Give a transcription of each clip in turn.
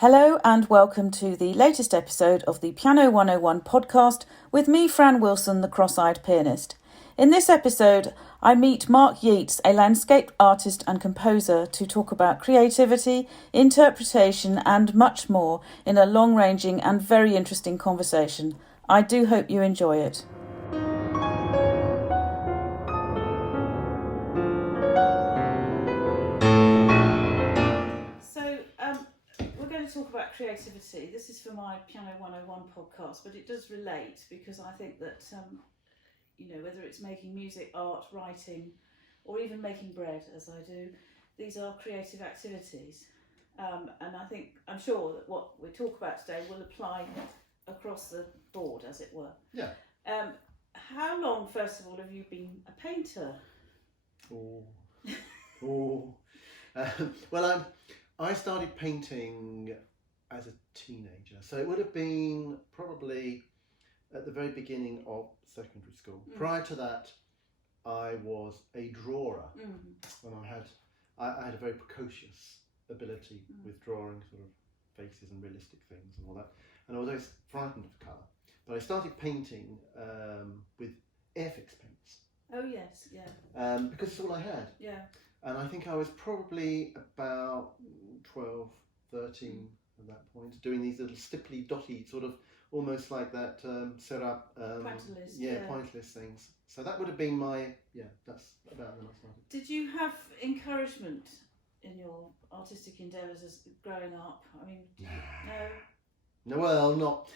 Hello and welcome to the latest episode of the Piano 101 podcast with me, Fran Wilson, the cross-eyed pianist. In this episode, I meet Marc Yeats, a landscape artist and composer, to talk about creativity, interpretation and much more in a long-ranging and very interesting conversation. I do hope you enjoy it. We're going to talk about creativity. This is for my Piano 101 podcast, but it does relate because I think that, whether it's making music, art, writing, or even making bread, as I do, these are creative activities. And I'm sure that what we talk about today will apply across the board, as it were. Yeah. How long, first of all, have you been a painter? Well, I started painting as a teenager, so it would have been probably at the very beginning of secondary school. Prior to that, I was a drawer, and I had a very precocious ability with drawing sort of faces and realistic things and all that, and I was always frightened of colour. But I started painting with Airfix paints. Oh yes, yeah. Because it's all I had. Yeah. And I think I was probably about 12, 13 at that point, doing these little stipply dotty, sort of almost like that set up pointillist things. So that would have been that's about when I started. Did you have encouragement in your artistic endeavours as growing up? I mean, No, well, not.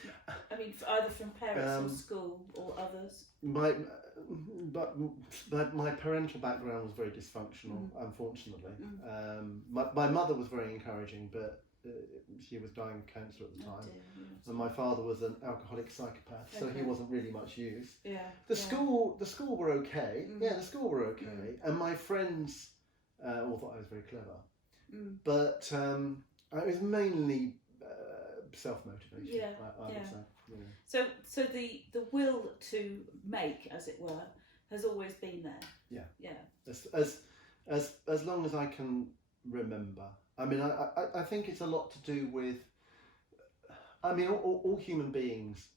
I mean, either from parents or school or others. My parental background was very dysfunctional, unfortunately. My mother was very encouraging, but she was dying of cancer at the time. And my father was an alcoholic psychopath, so he wasn't really much use. The school were okay. The school were okay, and my friends all thought I was very clever. But it was mainly self-motivation. I would say. Yeah. So the will to make, as it were, has always been there. Yeah. As long as I can remember. I mean, I think it's a lot to do with. I mean, all human beings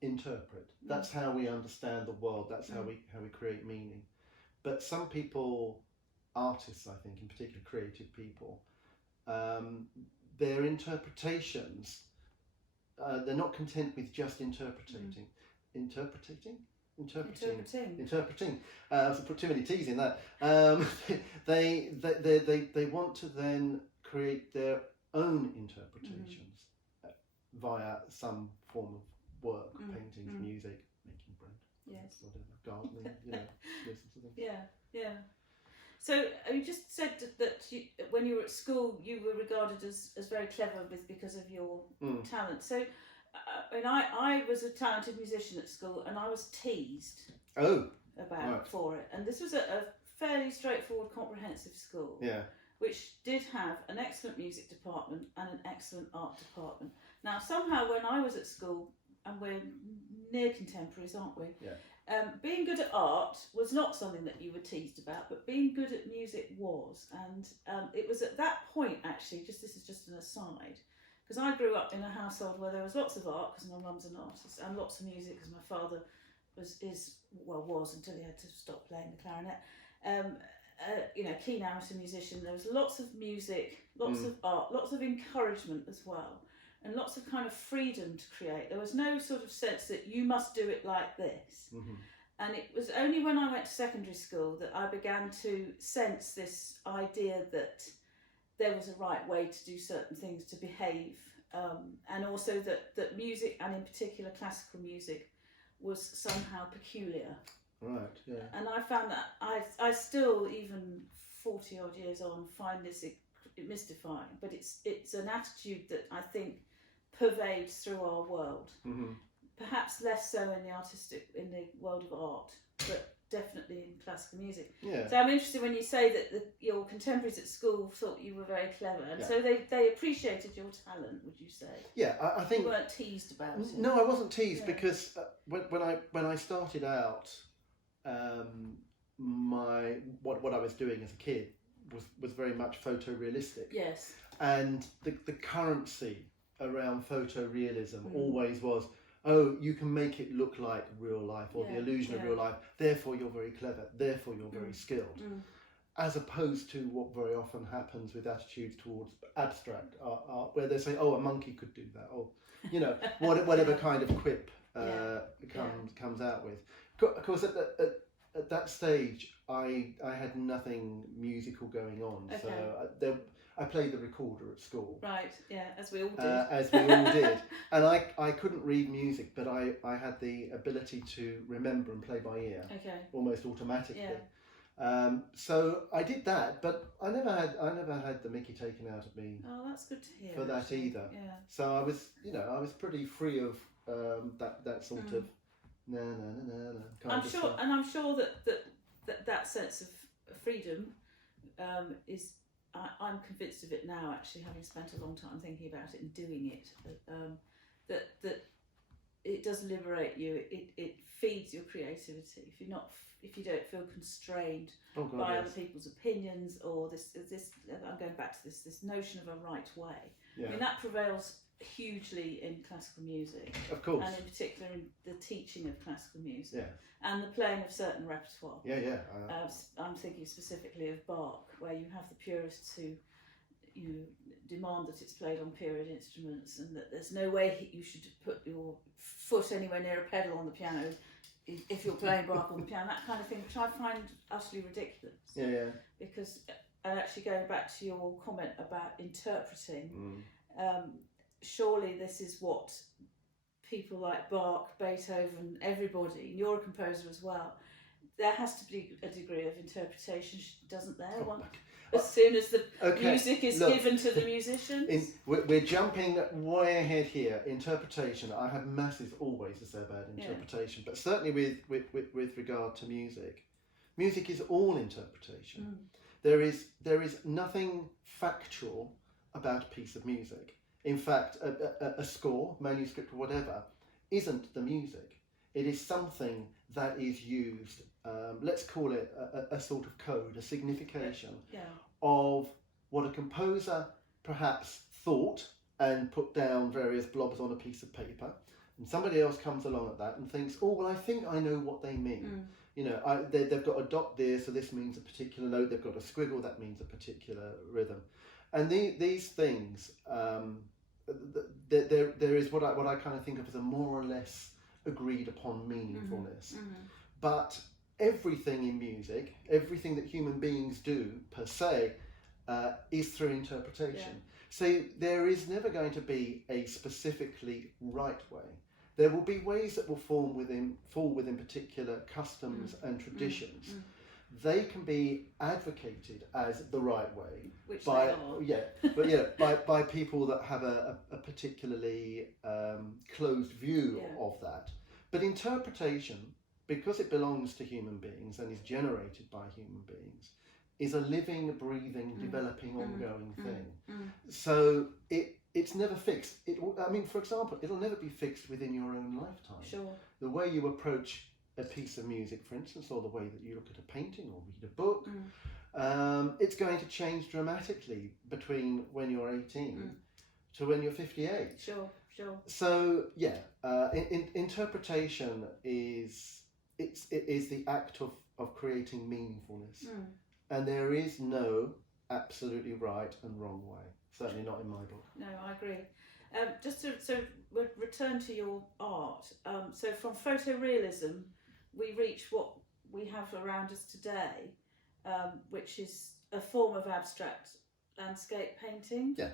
interpret. That's how we understand the world. That's how we create meaning. But some people, artists, I think, in particular, creative people, their interpretations. They're not content with just interpreting. Interpreting. So put too many T's in that. They want to then create their own interpretations via some form of work, paintings, music, making bread, whatever, gardening, those sorts of things. Yeah. So you just said that when you were at school, you were regarded as very clever because of your talent. So, I was a talented musician at school, and I was teased for it. And this was a fairly straightforward, comprehensive school, which did have an excellent music department and an excellent art department. Now, somehow, when I was at school, and we're near contemporaries, aren't we? Yeah. Being good at art was not something that you were teased about, but being good at music was. And it was at that point, actually, this is just an aside, because I grew up in a household where there was lots of art, because my mum's an artist, and lots of music, because my father was until he had to stop playing the clarinet. Keen amateur musician. There was lots of music, lots of art, lots of encouragement as well, and lots of kind of freedom to create. There was no sort of sense that you must do it like this. And it was only when I went to secondary school that I began to sense this idea that there was a right way to do certain things, to behave, and also that music, and in particular classical music, was somehow peculiar. Right, yeah. And I found that I still, even 40 odd years on, find this mystifying, but it's an attitude that I think pervades through our world. Perhaps less so in the world of art, but definitely in classical music. Yeah. So I'm interested when you say that your contemporaries at school thought you were very clever, and so they appreciated your talent. Would you say? Yeah, I think you weren't teased about it. No, I wasn't teased because when I started out, what I was doing as a kid was very much photorealistic. Yes. And the currency around photorealism always was, oh, you can make it look like real life, or the illusion of real life, therefore you're very clever, therefore you're very skilled. As opposed to what very often happens with attitudes towards abstract art, where they say, oh, a monkey could do that, or, you know, whatever kind of quip comes out with. Of course, at that stage, I had nothing musical going on, so I played the recorder at school. Right, yeah, as we all did. As we all did. And I couldn't read music, but I had the ability to remember and play by ear, almost automatically. Yeah. So I did that, but I never had the mickey taken out of me. Oh, that's good to hear. For that either. Yeah. So I was pretty free of that sort of I'm sure that sense of freedom is. I'm convinced of it now. Actually, having spent a long time thinking about it and doing it, that it does liberate you. It feeds your creativity. If you don't feel constrained by other people's opinions, or this, I'm going back to this notion of a right way. Yeah. I mean, that prevails hugely in classical music, of course, and in particular in the teaching of classical music, yeah, and the playing of certain repertoire. Yeah. I'm thinking specifically of Bach, where you have the purists who demand that it's played on period instruments, and that there's no way you should put your foot anywhere near a pedal on the piano if you're playing Bach on the piano, that kind of thing, which I find utterly ridiculous. Yeah. Because, and actually going back to your comment about interpreting, surely this is what people like Bach, Beethoven, everybody, and you're a composer as well, there has to be a degree of interpretation, doesn't there? As soon as the music is given to the musicians? We're jumping way ahead here. Interpretation, I have masses always to say about interpretation, but certainly with regard to music is all interpretation. There is nothing factual about a piece of music. In fact, a score, manuscript or whatever, isn't the music. It is something that is used, let's call it a sort of code, a signification of what a composer perhaps thought and put down various blobs on a piece of paper, and somebody else comes along at that and thinks, oh, well, I think I know what they mean. You know, they've got a dot there, so this means a particular note. They've got a squiggle, that means a particular rhythm. And these things, there is what I kind of think of as a more or less agreed upon meaningfulness. But everything in music, everything that human beings do per se, is through interpretation. So there is never going to be a specifically right way. There will be ways that will fall within particular customs and traditions. They can be advocated as the right way, which by they are. by people that have a particularly closed view of that. But interpretation, because it belongs to human beings and is generated by human beings, is a living, breathing, developing, ongoing thing. So it's never fixed. For example, it'll never be fixed within your own lifetime. Sure. The way you approach a piece of music, for instance, or the way that you look at a painting or read a book, it's going to change dramatically between when you're 18 to when you're 58. Sure. So interpretation is the act of creating meaningfulness, and there is no absolutely right and wrong way. Certainly not in my book. No, I agree. Just to we'll return to your art. So from photorealism, we reach what we have around us today, which is a form of abstract landscape painting. Yeah.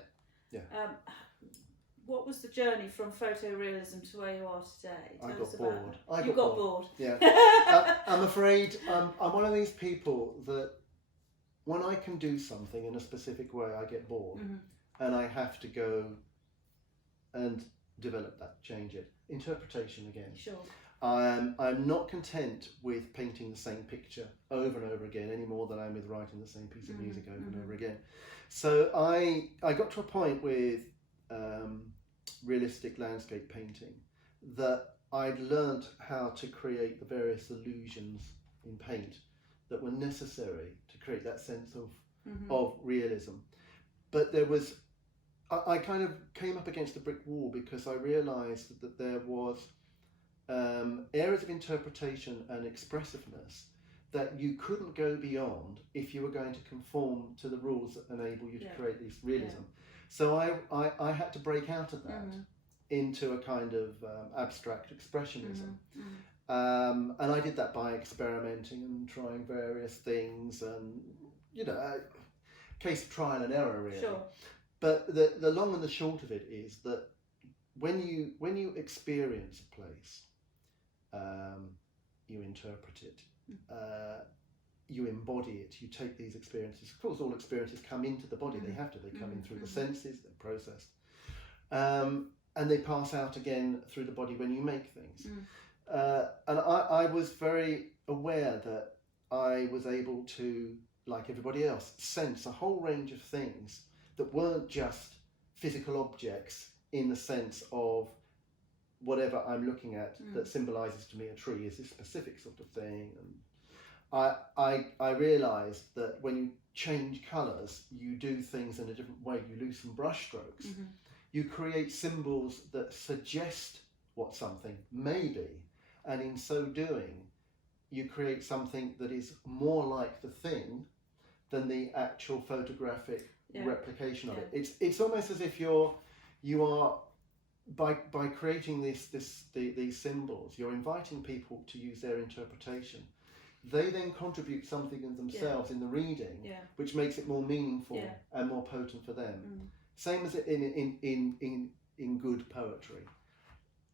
What was the journey from photorealism to where you are today? I got bored. You got bored. Yeah. I'm afraid I'm one of these people that when I can do something in a specific way, I get bored, and I have to go and develop that, change it. Interpretation again. Sure. I'm not content with painting the same picture over and over again any more than I'm with writing the same piece of music over and over again. So I got to a point with realistic landscape painting that I'd learnt how to create the various illusions in paint that were necessary to create that sense of of realism. But there was, I kind of came up against a brick wall because I realised that there was areas of interpretation and expressiveness that you couldn't go beyond if you were going to conform to the rules that enable you to create this realism. So I had to break out of that into a kind of abstract expressionism. And I did that by experimenting and trying various things, and case of trial and error, really. Sure. But the long and the short of it is that when you experience a place, you interpret it, you embody it, you take these experiences. Of course, all experiences come into the body. They have to. They come in through the senses. They're processed, and they pass out again through the body when you make things. And I was very aware that I was able to, like everybody else, sense a whole range of things that weren't just physical objects in the sense of whatever I'm looking at that symbolises to me a tree is this specific sort of thing. And I realised that when you change colours, you do things in a different way. You loosen brush strokes. You create symbols that suggest what something may be. And in so doing, you create something that is more like the thing than the actual photographic replication of it. It's almost as if you are by creating these symbols, you're inviting people to use their interpretation. They then contribute something of themselves in the reading, which makes it more meaningful and more potent for them. Same as in good poetry.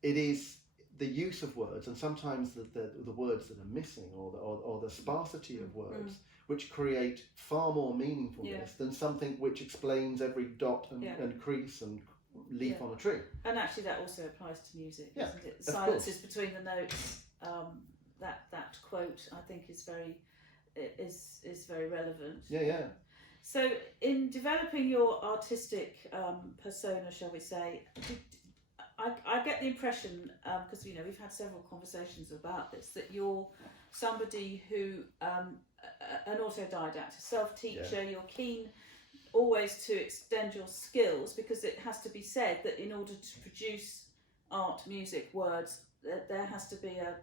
It is the use of words, and sometimes the words that are missing, or the sparsity of words, which create far more meaningfulness than something which explains every dot and crease and leaf on a tree. And actually, that also applies to music, doesn't it? Of Silences course. between the notes. That quote, I think, is very relevant. So, in developing your artistic persona, shall we say, I get the impression, because we've had several conversations about this, that you're somebody who, an autodidact, a self-teacher. You're keen always to extend your skills, because it has to be said that in order to produce art, music, words, there has to be a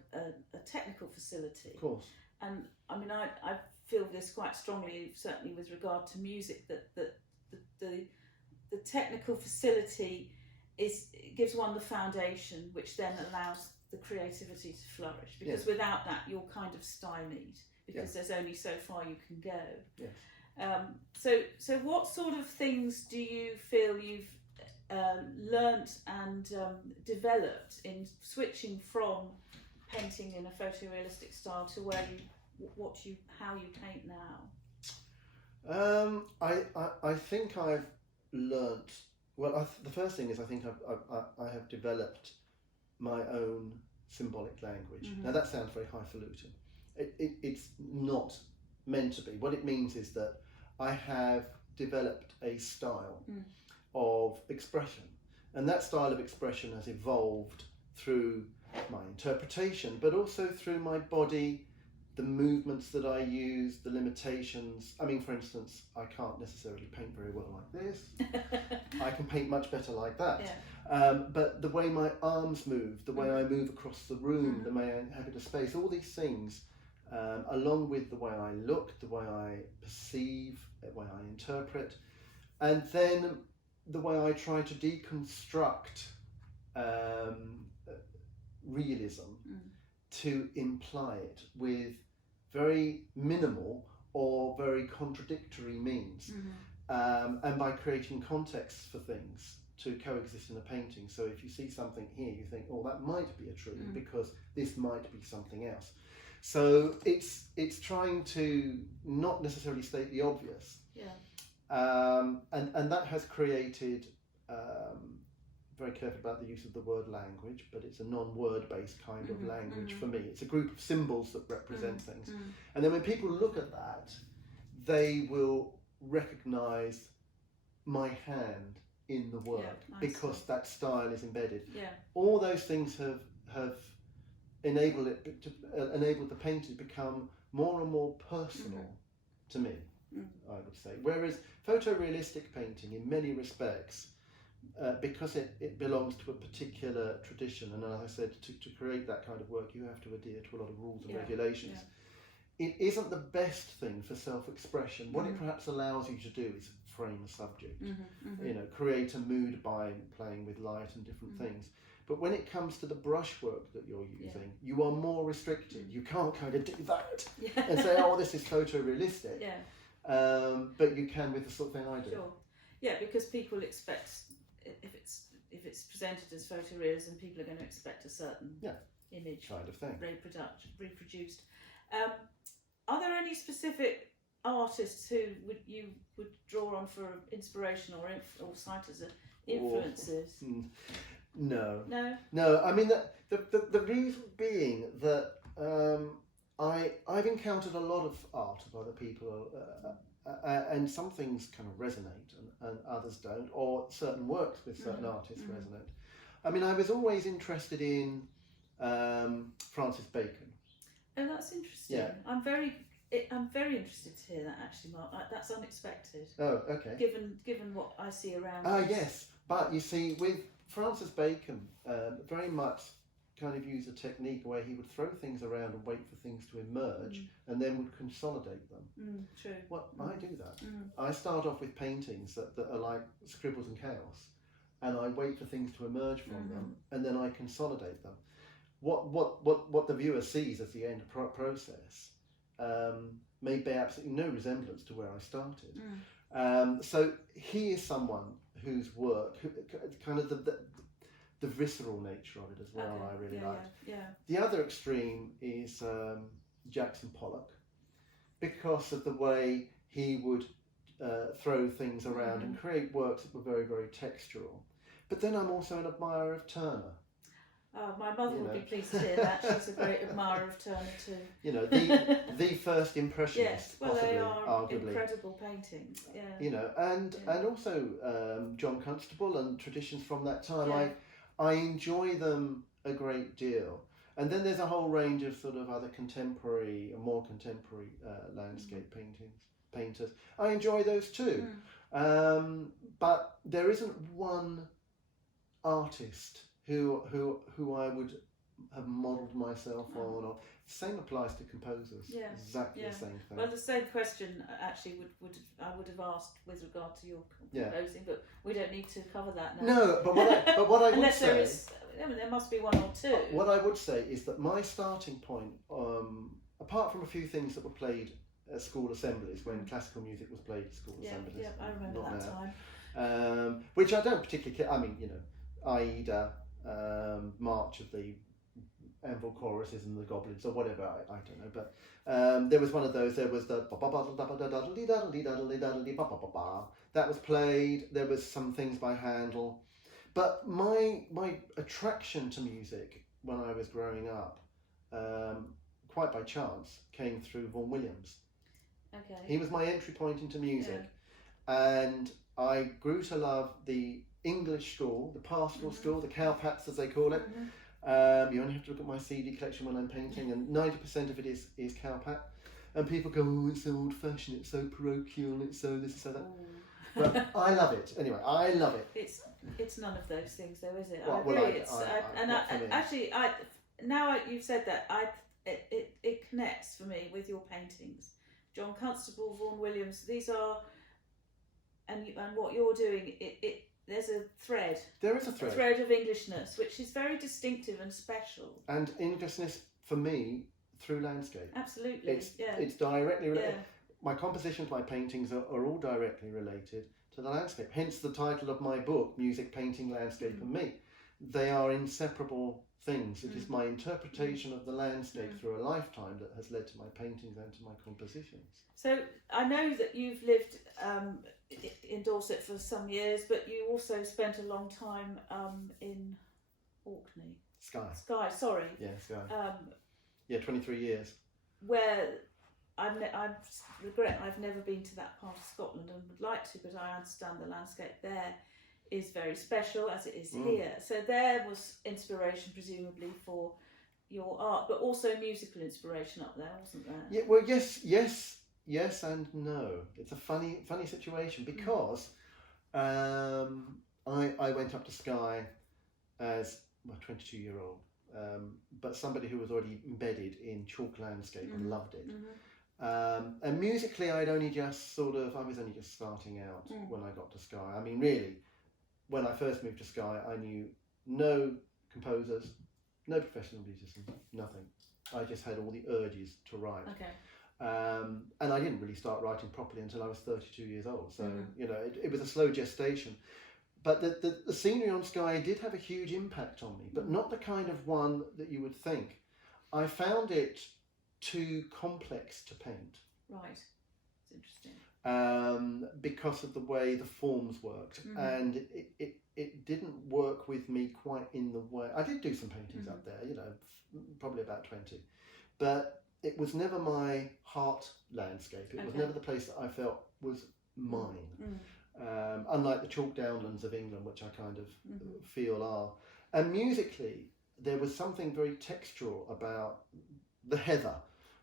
technical facility. Of course. And I mean, I feel this quite strongly, certainly with regard to music, that the technical facility gives one the foundation, which then allows the creativity to flourish. Because without that, you're kind of stymied, because there's only so far you can go. So what sort of things do you feel you've learnt and developed in switching from painting in a photorealistic style to how you paint now? I think I've learnt. Well, the first thing is I think I have developed my own symbolic language. Now that sounds very highfalutin. It's not meant to be. What it means is that I have developed a style of expression, and that style of expression has evolved through my interpretation, but also through my body, the movements that I use, the limitations. I mean, for instance, I can't necessarily paint very well like this. I can paint much better like that. But the way my arms move, the way I move across the room, the way I inhabit a space, all these things, along with the way I look, the way I perceive, the way I interpret, and then the way I try to deconstruct realism to imply it with very minimal or very contradictory means, and by creating contexts for things to coexist in a painting. So if you see something here, you think, oh, that might be a tree because this might be something else. So it's trying to not necessarily state the obvious. And that has created, very careful about the use of the word language, but it's a non-word based kind of language for me. It's a group of symbols that represent things. And then when people look at that, they will recognise my hand in the work, because that style is embedded. All those things have enabled the painting to become more and more personal to me. I would say. Whereas photorealistic painting, in many respects, because it belongs to a particular tradition, and as I said, to create that kind of work, you have to adhere to a lot of rules and regulations. It isn't the best thing for self-expression. What it perhaps allows you to do is frame a subject, create a mood by playing with light and different things. But when it comes to the brushwork that you're using, you are more restricted. You can't kind of do that and say, oh, this is photorealistic. But you can with the sort of thing I do. Sure. Yeah, because people expect, if it's presented as photorealism, people are going to expect a certain image kind of thing reproduced. Are there any specific artists who you would draw on for inspiration or cite as influences? No. No. I mean, the reason being that I've encountered a lot of art of other people, and some things kind of resonate and others don't, or certain works with certain artists resonate. I mean, I was always interested in Francis Bacon. Oh, that's interesting. Yeah. I'm very interested to hear that, actually, Mark. That's unexpected. Oh, okay. Given what I see around. Yes, but you see, with Francis Bacon, very much kind of used a technique where he would throw things around and wait for things to emerge, and then would consolidate them. True. Well, I do that. I start off with paintings that are like scribbles and chaos, and I wait for things to emerge from them, and then I consolidate them. What the viewer sees as the end process may bear absolutely no resemblance to where I started. So he is someone whose work, kind of the visceral nature of it as well, I really liked. The other extreme is Jackson Pollock, because of the way he would throw things around and create works that were very, very textural. But then I'm also an admirer of Turner. Oh, my mother would be pleased to hear that. She's a great admirer of Turner too. You know, the first impressionist, possibly, they are arguably. Incredible paintings. Yeah. You know, and also John Constable and traditions from that time. I enjoy them a great deal. And then there's a whole range of sort of other more contemporary landscape painters. I enjoy those too. But there isn't one artist who I would have modelled myself on. Or same applies to composers. Exactly the same thing. Well, the same question actually I would have asked with regard to your composing, but we don't need to cover that now. No, but what I would say, there must be one or two. What I would say is that my starting point, apart from a few things that were played at school assemblies when classical music was played at school assemblies. Yeah, I remember that time. Which I don't particularly care. I mean, you know, Aida. March of the Anvil choruses and the goblins or whatever, I don't know, but there was one of those. There was the that was played. There was some things by Handel, but my attraction to music when I was growing up, quite by chance, came through Vaughan Williams. Okay. He was my entry point into music, and I grew to love the English school, the pastoral school, the cowpats as they call it. You only have to look at my CD collection when I'm painting, and 90% of it is cowpat. And people go, oh, it's so old-fashioned, it's so parochial, it's so this, so that. But I love it. Anyway, I love it. It's none of those things, though, is it? Well, I agree. Now you've said that, it connects for me with your paintings. John Constable, Vaughan Williams, these are, and what you're doing, there's a thread. There is a thread. A thread of Englishness, which is very distinctive and special. And Englishness, for me, through landscape. Absolutely. It's directly related. My compositions, my paintings are all directly related to the landscape. Hence the title of my book, Music, Painting, Landscape and Me. They are inseparable things. It is my interpretation of the landscape through a lifetime that has led to my paintings and to my compositions. So I know that you've lived in Dorset for some years, but you also spent a long time in Orkney. Skye, sorry. Yeah, Skye. 23 years. Where I regret I've never been to that part of Scotland and would like to, because I understand the landscape there is very special as it is here. So there was inspiration presumably for your art, but also musical inspiration up there, wasn't there? Yeah, well, yes, yes and no. It's a funny situation because I went up to Sky as a 22-year-old, but somebody who was already embedded in chalk landscape and loved it. And musically, I was only just starting out when I got to Sky. I mean, really, when I first moved to Sky, I knew no composers, no professional musicians, nothing. I just had all the urges to write. Okay. And I didn't really start writing properly until I was 32 years old. So, it was a slow gestation. But the scenery on Sky did have a huge impact on me, but not the kind of one that you would think. I found it too complex to paint. Right. It's interesting. Because of the way the forms worked. And it didn't work with me quite in the way. I did do some paintings up there, probably about 20. But it was never my heart landscape. It was never the place that I felt was mine. Unlike the chalk downlands of England, which I kind of feel are. And musically, there was something very textural about the heather,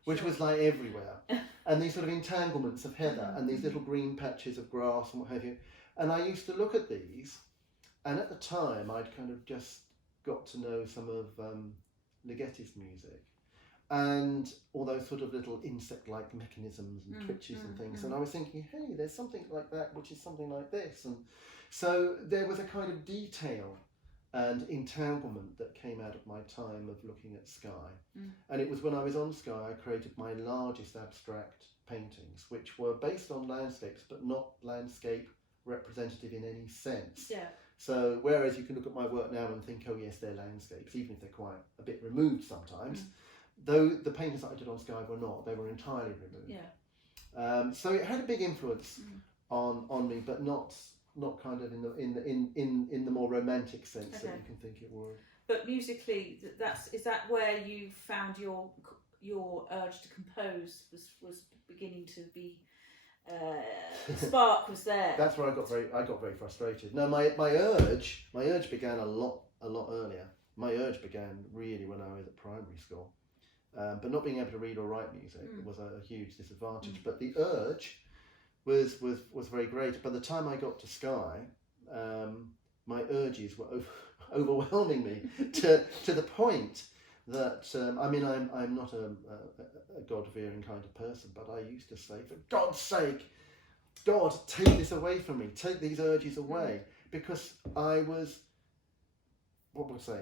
which was like everywhere. And these sort of entanglements of heather and these little green patches of grass and what have you. And I used to look at these, and at the time I'd kind of just got to know some of Ligeti's music. And all those sort of little insect-like mechanisms and twitches and things. And I was thinking, hey, there's something like that, which is something like this. And so there was a kind of detail and entanglement that came out of my time of looking at Sky. And it was when I was on Sky, I created my largest abstract paintings, which were based on landscapes, but not landscape representative in any sense. Yeah. So whereas you can look at my work now and think, oh yes, they're landscapes, even if they're quite a bit removed sometimes. Though the paintings that I did on Sky were not, they were entirely removed. Yeah. So it had a big influence on me, but not kind of in the more romantic sense that you can think it would. But musically, is that where you found your urge to compose was beginning to be the spark was there? That's where I got very frustrated. No, my urge began a lot earlier. My urge began really when I was at primary school. But not being able to read or write music was a huge disadvantage. But the urge was very great. By the time I got to Sky, my urges were overwhelming me to the point that I'm not a God-fearing kind of person, but I used to say, for God's sake, God, take this away from me, take these urges away, because I was, what would I say,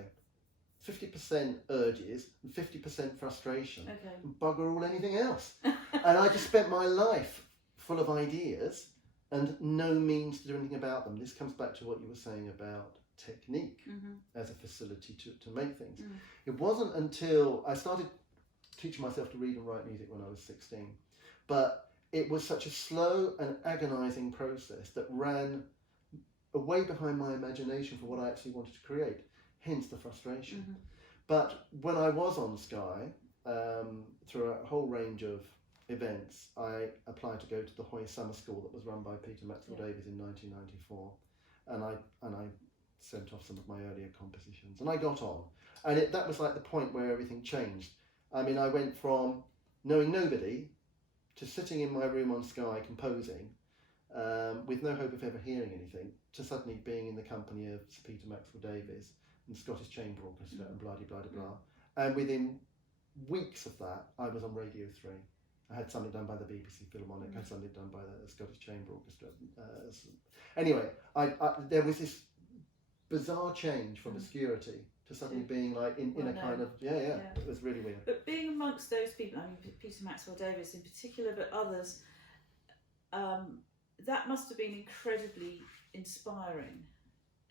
50% urges and 50% frustration, and bugger all anything else. And I just spent my life full of ideas and no means to do anything about them. This comes back to what you were saying about technique as a facility to make things. It wasn't until I started teaching myself to read and write music when I was 16, but it was such a slow and agonizing process that ran way behind my imagination for what I actually wanted to create. Hence the frustration. But when I was on Sky, through a whole range of events, I applied to go to the Hoy Summer School that was run by Peter Maxwell Davies in 1994, and I sent off some of my earlier compositions, and I got on, and that was like the point where everything changed. I mean, I went from knowing nobody to sitting in my room on Sky composing, with no hope of ever hearing anything, to suddenly being in the company of Sir Peter Maxwell Davies and Scottish Chamber Orchestra and blah blah blah blah. And within weeks of that, I was on Radio 3. I had something done by the BBC Philharmonic, I had something done by the Scottish Chamber Orchestra. Anyway, there was this bizarre change from obscurity to suddenly being like in a kind of, it was really weird. But being amongst those people, I mean, Peter Maxwell Davies in particular, but others, that must have been incredibly inspiring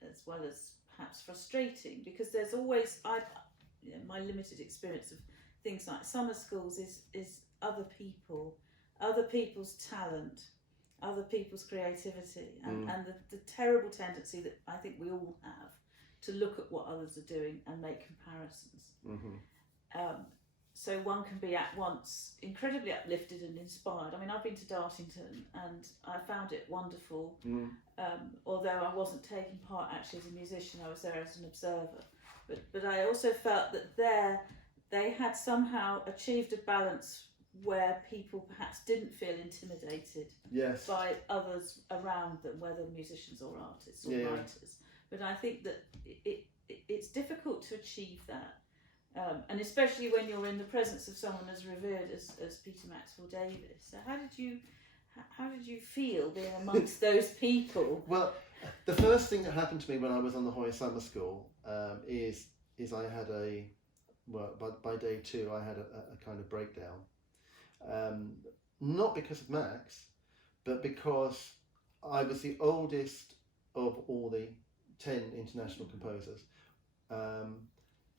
as well as perhaps frustrating, because there's always, my limited experience of things like summer schools is other people's talent, other people's creativity, and the terrible tendency that I think we all have to look at what others are doing and make comparisons. So one can be at once incredibly uplifted and inspired. I mean, I've been to Dartington and I found it wonderful, although I wasn't taking part actually as a musician, I was there as an observer. But I also felt that there they had somehow achieved a balance where people perhaps didn't feel intimidated Yes. by others around them, whether musicians or artists or writers. But I think that it's difficult to achieve that. And especially when you're in the presence of someone as revered as Peter Maxwell Davies. So how did you feel being amongst those people? Well, the first thing that happened to me when I was on the Hoy Summer School is I had by day 2 I had a kind of breakdown. Not because of Max, but because I was the oldest of all the 10 international composers.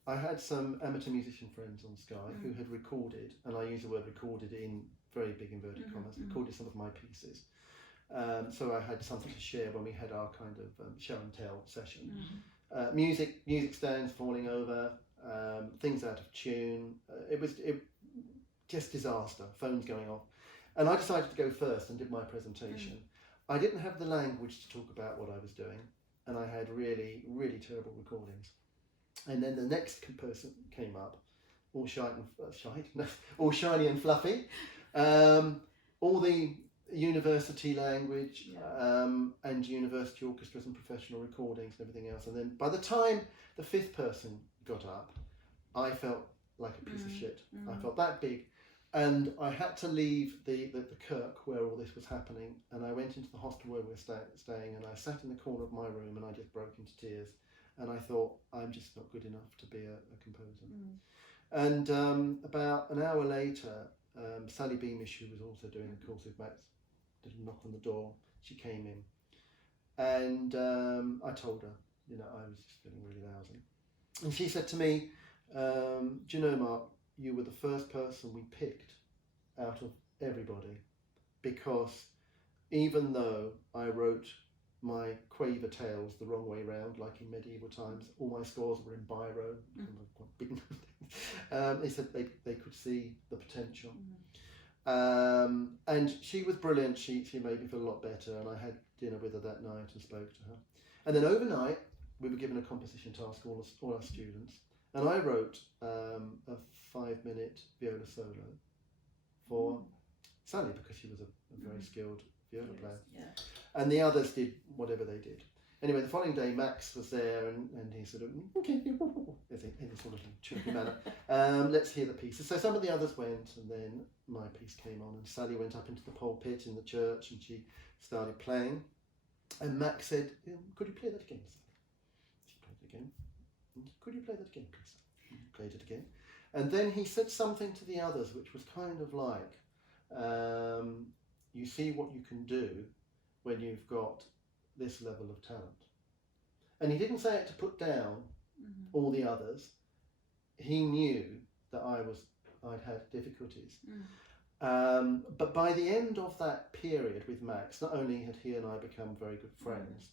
I had some amateur musician friends on Sky who had recorded, and I use the word recorded in very big inverted commas, recorded some of my pieces. So I had something to share when we had our kind of show and tell session. Music stands falling over, things out of tune. It just disaster, phones going off. And I decided to go first and did my presentation. I didn't have the language to talk about what I was doing, and I had really, really terrible recordings. And then the next composer came up, all all shiny and fluffy, all the university language and university orchestras and professional recordings and everything else. And then by the time the 5th person got up, I felt like a piece of shit. I felt that big. And I had to leave the Kirk where all this was happening, and I went into the hostel where we were staying, and I sat in the corner of my room and I just broke into tears. And I thought, I'm just not good enough to be a composer. And about an hour later, Sally Beamish, who was also doing the course with Max, did a knock on the door. She came in, and I told her, I was just feeling really lousy. And she said to me, do you know, Mark, you were the first person we picked out of everybody, because even though I wrote my quaver tales the wrong way round, like in medieval times, all my scores were in biro. They said they could see the potential. And she was brilliant. She made me feel a lot better, and I had dinner with her that night and spoke to her. And then overnight we were given a composition task, all our students, and I wrote a 5-minute viola solo for Sally, because she was a very skilled viola player. And the others did whatever they did. Anyway, the following day Max was there, and he sort of, okay, in a sort of chirpy manner, let's hear the pieces. So some of the others went, and then my piece came on, and Sally went up into the pulpit in the church, and she started playing. And Max said, could you play that again? She played it again. Could you play that again, please? He played it again. And then he said something to the others, which was kind of like, you see what you can do when you've got this level of talent. And he didn't say it to put down all the others. He knew that I'd had difficulties. But by the end of that period with Max, not only had he and I become very good friends,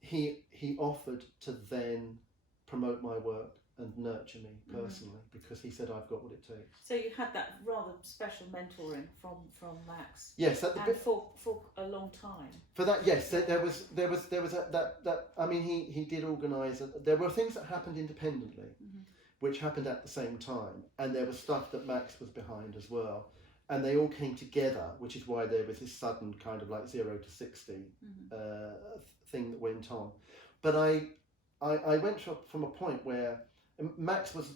he offered to then promote my work and nurture me personally, because he said I've got what it takes. So you had that rather special mentoring from Max. Yes, for a long time. For that, yes, there was that. I mean, he did organise. There were things that happened independently, which happened at the same time, and there was stuff that Max was behind as well, and they all came together, which is why there was this sudden kind of like 0 to 60 thing that went on. But I went from a point where Max was,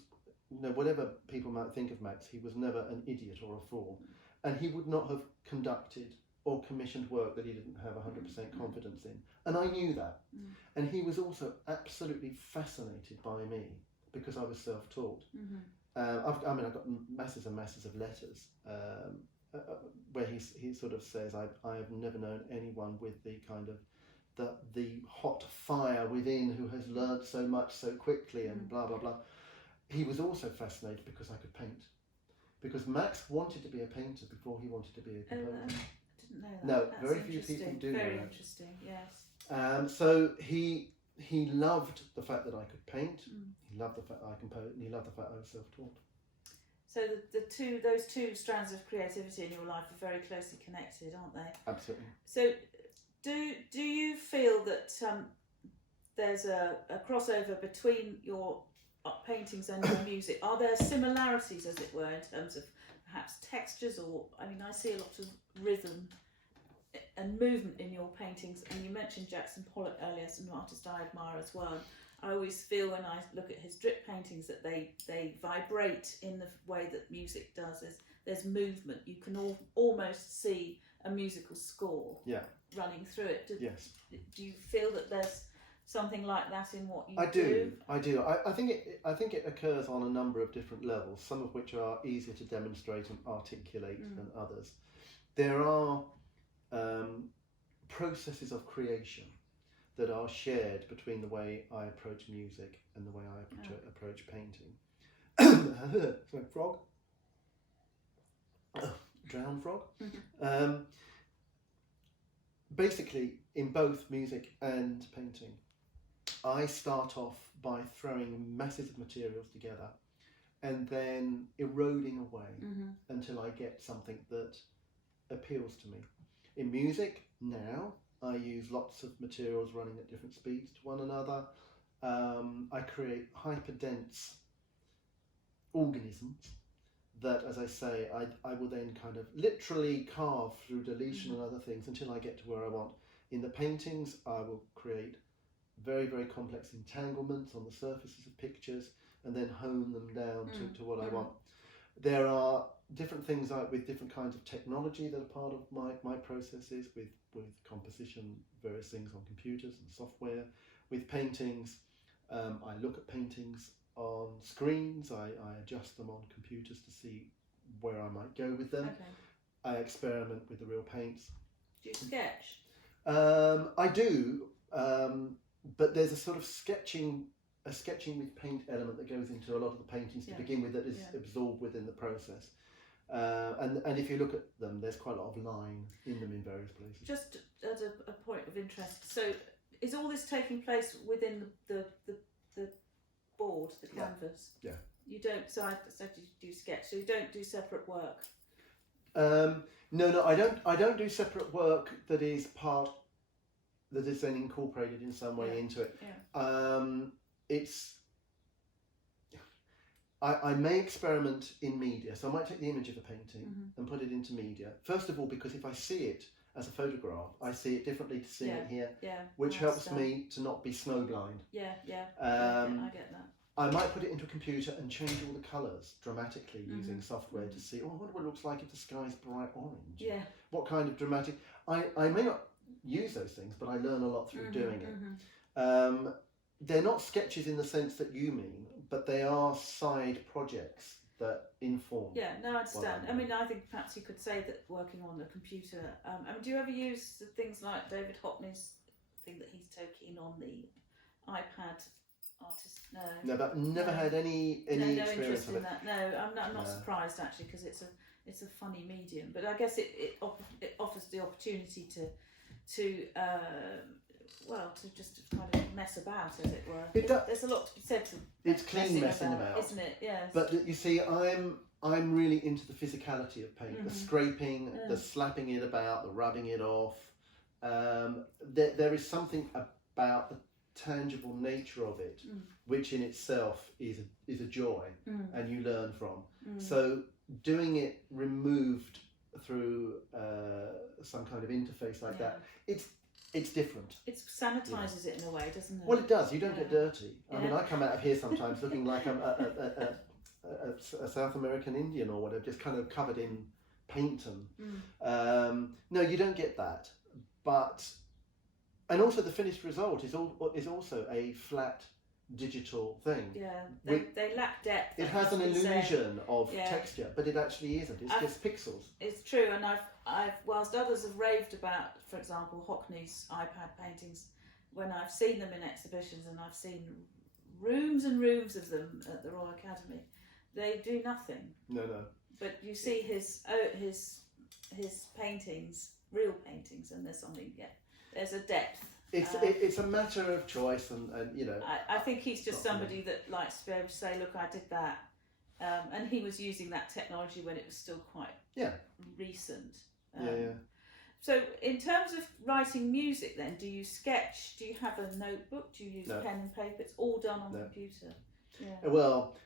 whatever people might think of Max, he was never an idiot or a fool, and he would not have conducted or commissioned work that he didn't have 100% confidence in, and I knew that. And he was also absolutely fascinated by me, because I was self-taught. I've got masses and masses of letters where he sort of says, I have never known anyone with the kind of the hot fire within who has learnt so much so quickly and blah blah blah. He was also fascinated because I could paint, because Max wanted to be a painter before he wanted to be a composer. I didn't know that. No, That's very few people do know that. Very interesting, yes. So he loved the fact that I could paint. He loved the fact I composed, and he loved the fact I was self-taught. So those two strands of creativity in your life are very closely connected, aren't they? Absolutely. So do you feel that there's a crossover between your paintings and your music? Are there similarities, as it were, in terms of perhaps textures, or I mean, I see a lot of rhythm and movement in your paintings. And you mentioned Jackson Pollock earlier, as an artist I admire as well. I always feel when I look at his drip paintings that they vibrate in the way that music does. There's movement. You can almost see a musical score running through it. Yes. Do you feel that there's something like that in what you do? I do. I think it occurs on a number of different levels, some of which are easier to demonstrate and articulate than others. There are processes of creation that are shared between the way I approach music and the way I approach painting. Sorry, frog? Drowned frog? Basically, in both music and painting, I start off by throwing masses of materials together and then eroding away until I get something that appeals to me. In music, now, I use lots of materials running at different speeds to one another. I create hyperdense organisms that, as I say, I will then kind of literally carve through deletion and other things until I get to where I want. In the paintings, I will create very, very complex entanglements on the surfaces of pictures and then hone them down to what I want. There are different things with different kinds of technology that are part of my processes, with composition, various things on computers and software. With paintings, I look at paintings on screens, I adjust them on computers to see where I might go with them. Okay. I experiment with the real paints. Do you sketch? I do, but there's a sort of sketching with paint element that goes into a lot of the paintings to begin with, that is absorbed within the process. And if you look at them, there's quite a lot of line in them in various places. Just as a point of interest, so is all this taking place within the board, the canvas? Yeah. You don't. So I said you do sketch. So you don't do separate work. No, I don't do separate work that is then incorporated in some way into it. Yeah. I may experiment in media, so I might take the image of a painting and put it into media. First of all, because if I see it as a photograph, I see it differently to seeing it here, which helps me to not be snowblind. I get that. I might put it into a computer and change all the colours dramatically using software to see, I wonder what it looks like if the sky's bright orange. Yeah. What kind of dramatic... I may not use those things, but I learn a lot through doing it. They're not sketches in the sense that you mean, but they are side projects that inform. Yeah, no, I understand. I mean, I think perhaps you could say that working on the computer. Do you ever use things like David Hockney's thing that he's so keen on, the iPad artist? No, but never had any experience interest in that. No, I'm not surprised actually, because it's a funny medium. But I guess it offers the opportunity to just kind of mess about, as it were. There's a lot to be said for it's clean messing about, isn't it? Yes. But you see, I'm really into the physicality of paint, the scraping, the slapping it about, the rubbing it off. There is something about the tangible nature of it, which in itself is a joy, and you learn from. So doing it removed through some kind of interface like that, it's different. It sanitises it in a way, doesn't it? Well, it does. You don't get dirty. I mean, I come out of here sometimes looking like I'm a South American Indian or whatever, just kind of covered in paint and... no, you don't get that. And also the finished result is also a flat digital thing. Yeah, they lack depth. It has an illusion of texture, but it actually isn't. It's just pixels. It's true, and I've whilst others have raved about, for example, Hockney's iPad paintings, when I've seen them in exhibitions and I've seen rooms and rooms of them at the Royal Academy, they do nothing. No. But you see his paintings, real paintings, and there's something. Yeah, there's a depth. It's a matter of choice, and you know. I think he's just somebody that likes to be able to say, look, I did that, and he was using that technology when it was still quite recent. So in terms of writing music, then, do you sketch? Do you have a notebook? Do you use pen and paper? It's all done on computer. Yeah. Well,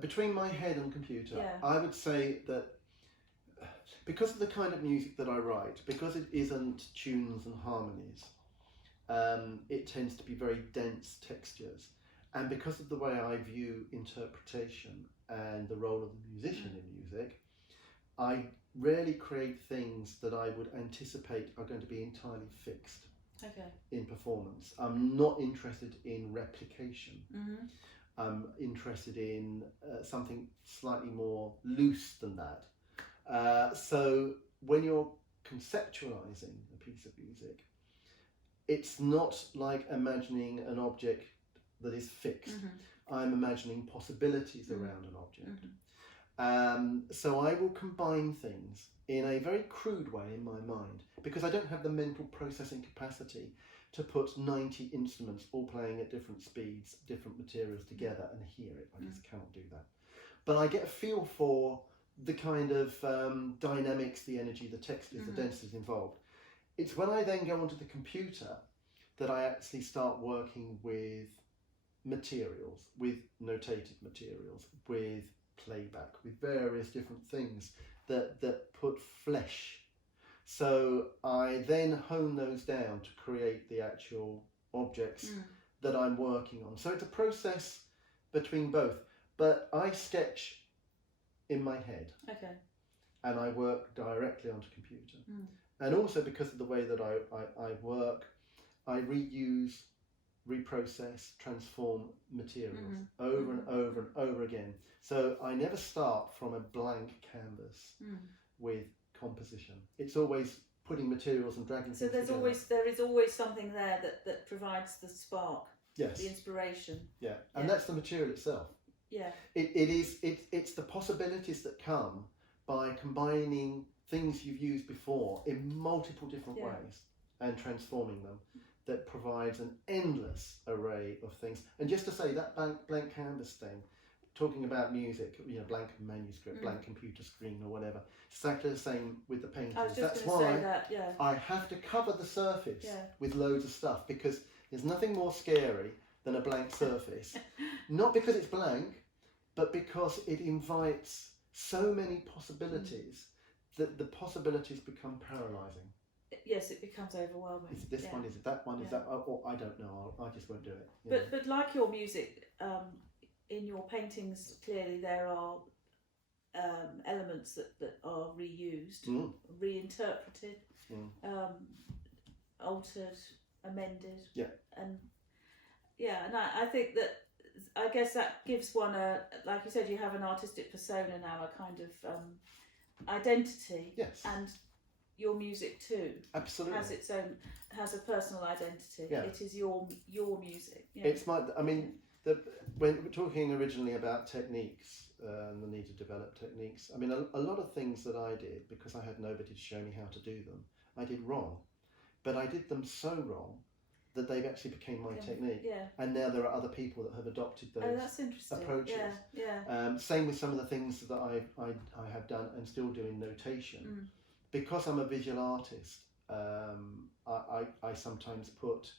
between my head and computer, I would say that because of the kind of music that I write, because it isn't tunes and harmonies, it tends to be very dense textures. And because of the way I view interpretation and the role of the musician in music, I rarely create things that I would anticipate are going to be entirely fixed in performance. I'm not interested in replication. I'm interested in something slightly more loose than that. So when you're conceptualizing a piece of music, it's not like imagining an object that is fixed. I'm imagining possibilities around an object. So I will combine things in a very crude way in my mind, because I don't have the mental processing capacity to put 90 instruments all playing at different speeds, different materials together and hear it. I just cannot do that. But I get a feel for the kind of dynamics, the energy, the textures, the densities involved. It's when I then go onto the computer that I actually start working with materials, with notated materials, with playback, with various different things that put flesh. So I then hone those down to create the actual objects that I'm working on. So it's a process between both, but I sketch in my head and I work directly onto computer. And also because of the way that I work, I reuse, reprocess, transform materials over and over and over again. So I never start from a blank canvas with composition. It's always putting materials and dragging so things together. there is always something there that provides the spark, yes, the inspiration. Yeah, and that's the material itself. Yeah, it's the possibilities that come by combining things you've used before in multiple different ways and transforming them, that provides an endless array of things. And just to say, that blank canvas thing, talking about music, blank manuscript, blank computer screen or whatever, exactly the same with the paintings. I was just That's going why to say that, I have to cover the surface with loads of stuff, because there's nothing more scary than a blank surface. Not because it's blank, but because it invites so many possibilities that the possibilities become paralysing. Yes, it becomes overwhelming. Is it this one? Is it that one? Is that? Or I don't know. I just won't do it. But like your music, in your paintings, clearly there are elements that are reused, reinterpreted, altered, amended. And I think that, I guess that gives one like you said, you have an artistic persona now, a kind of identity. Yes. And your music too absolutely has a personal identity. It is your music. It's my, I mean, when we're talking originally about techniques and the need to develop techniques, I mean, a lot of things that I did, because I had nobody to show me how to do them, I did wrong, but I did them so wrong that they've actually became my technique. And now there are other people that have adopted those that's interesting. approaches. Same with some of the things that I have done and still do in notation. Because I'm a visual artist, I sometimes put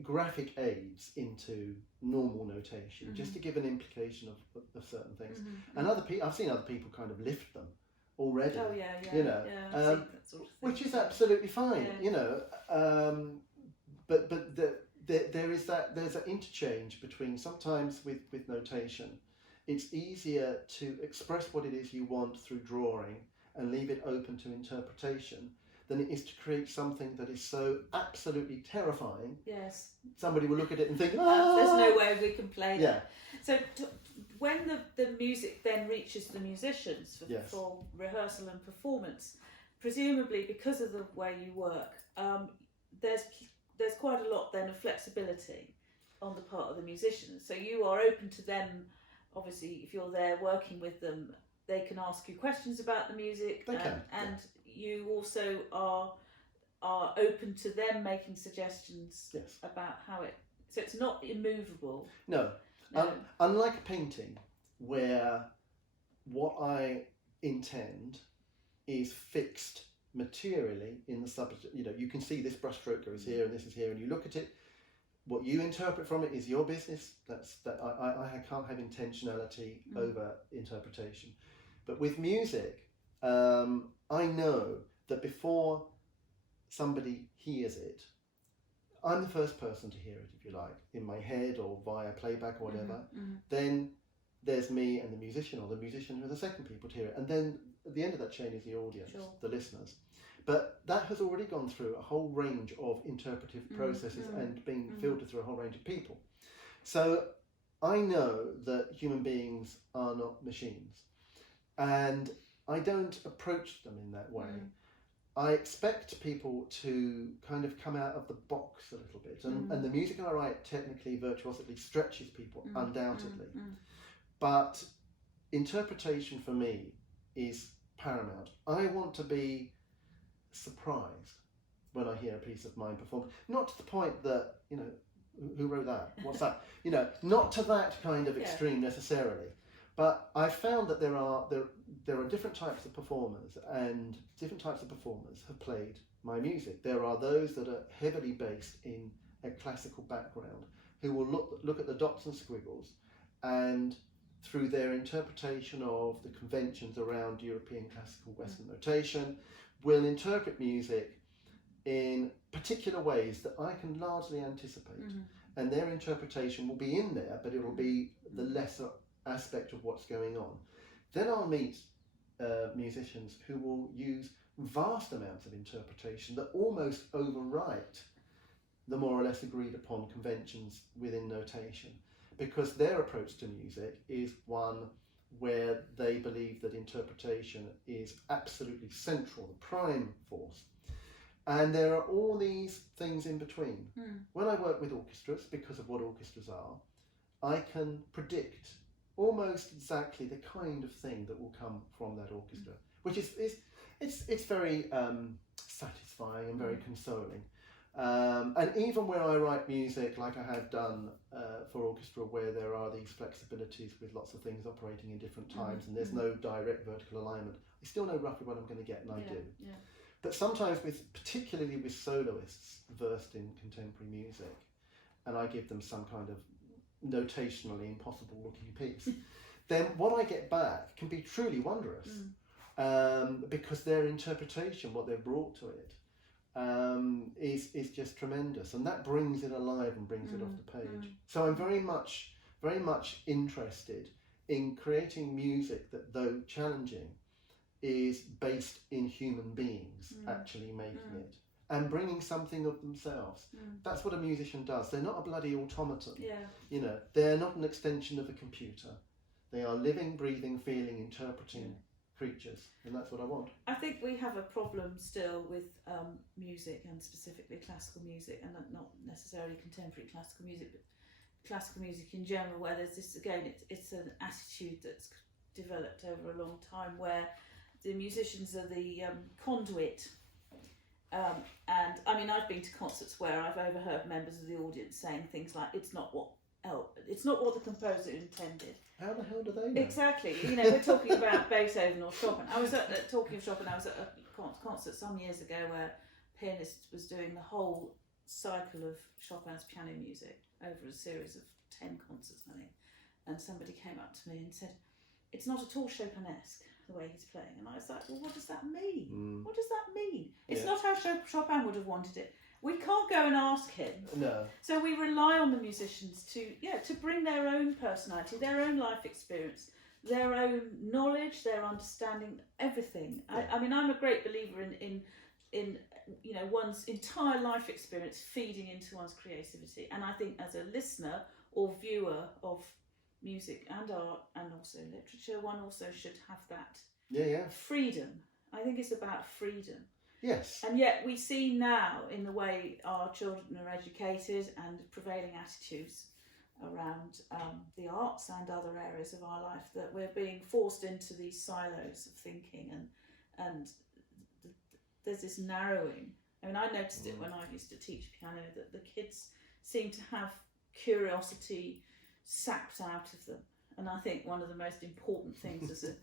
graphic aids into normal notation just to give an implication of certain things. And I've seen other people kind of lift them already. Oh that sort of thing. Which is absolutely fine, But there's an interchange between, sometimes with notation, it's easier to express what it is you want through drawing and leave it open to interpretation than it is to create something that is so absolutely terrifying. Yes. Somebody will look at it and think, there's no way we can play that. So when the music then reaches the musicians for rehearsal and performance, presumably because of the way you work, there's quite a lot then of flexibility on the part of the musicians. So you are open to them, obviously, if you're there working with them, they can ask you questions about the music, and you also are open to them making suggestions about how it. So it's not immovable. No. Unlike a painting, where what I intend is fixed materially in the subject. You can see this brushstroke goes here and this is here, and you look at it. What you interpret from it is your business. I can't have intentionality over interpretation. But with music, I know that before somebody hears it, I'm the first person to hear it, if you like, in my head or via playback or whatever. Then there's me and the musician, or the musician who are the second people to hear it. And then at the end of that chain is the audience, the listeners. But that has already gone through a whole range of interpretive processes and been filtered through a whole range of people. So I know that human beings are not machines. And I don't approach them in that way. I expect people to kind of come out of the box a little bit. And the music I write technically, virtuosically stretches people, undoubtedly. But interpretation for me is paramount. I want to be surprised when I hear a piece of mine performed. Not to the point that, you know, who wrote that? What's that? You know, not to that kind of extreme necessarily. But I found that there are different types of performers, and different types of performers have played my music. There are those that are heavily based in a classical background, who will look at the dots and squiggles, and through their interpretation of the conventions around European classical Western notation, will interpret music in particular ways that I can largely anticipate. And their interpretation will be in there, but it will be the lesser aspect of what's going on. Then I'll meet musicians who will use vast amounts of interpretation that almost overwrite the more or less agreed upon conventions within notation, because their approach to music is one where they believe that interpretation is absolutely central, the prime force. And there are all these things in between. When I work with orchestras, because of what orchestras are, I can predict almost exactly the kind of thing that will come from that orchestra, which is it's very satisfying and very consoling. And even where I write music, like I have done for orchestra, where there are these flexibilities with lots of things operating in different times, and there's no direct vertical alignment, I still know roughly what I'm going to get, and I do. But sometimes, particularly with soloists versed in contemporary music, and I give them some kind of notationally impossible looking piece, then what I get back can be truly wondrous, because their interpretation, what they've brought to it, is just tremendous, and that brings it alive and brings it off the page. So I'm very much interested in creating music that, though challenging, is based in human beings actually making it and bringing something of themselves. That's what a musician does. They're not a bloody automaton. You know, they're not an extension of a computer. They are living, breathing, feeling, interpreting creatures, and that's what I want. I think we have a problem still with music, and specifically classical music, and not necessarily contemporary classical music, but classical music in general, where there's this, again, it's an attitude that's developed over a long time, where the musicians are the conduit. And I mean, I've been to concerts where I've overheard members of the audience saying things like, it's not what the composer intended. How the hell do they know? Exactly. You know, we're talking about Beethoven or Chopin. I was talking of Chopin, I was at a concert some years ago where a pianist was doing the whole cycle of Chopin's piano music over a series of 10 concerts, I think. And somebody came up to me and said, it's not at all Chopinesque, the way he's playing. And I was like, well, what does that mean? What does that mean? It's not how Chopin would have wanted it. We can't go and ask him. No. So we rely on the musicians to bring their own personality, their own life experience, their own knowledge, their understanding, everything. I mean, I'm a great believer in you know, one's entire life experience feeding into one's creativity. And I think as a listener or viewer of music and art and also literature, one also should have that freedom. I think it's about freedom. Yes. And yet we see now, in the way our children are educated and prevailing attitudes around the arts and other areas of our life, that we're being forced into these silos of thinking, and there's this narrowing. I mean, I noticed it when I used to teach piano, that the kids seem to have curiosity sapped out of them. And I think one of the most important things as a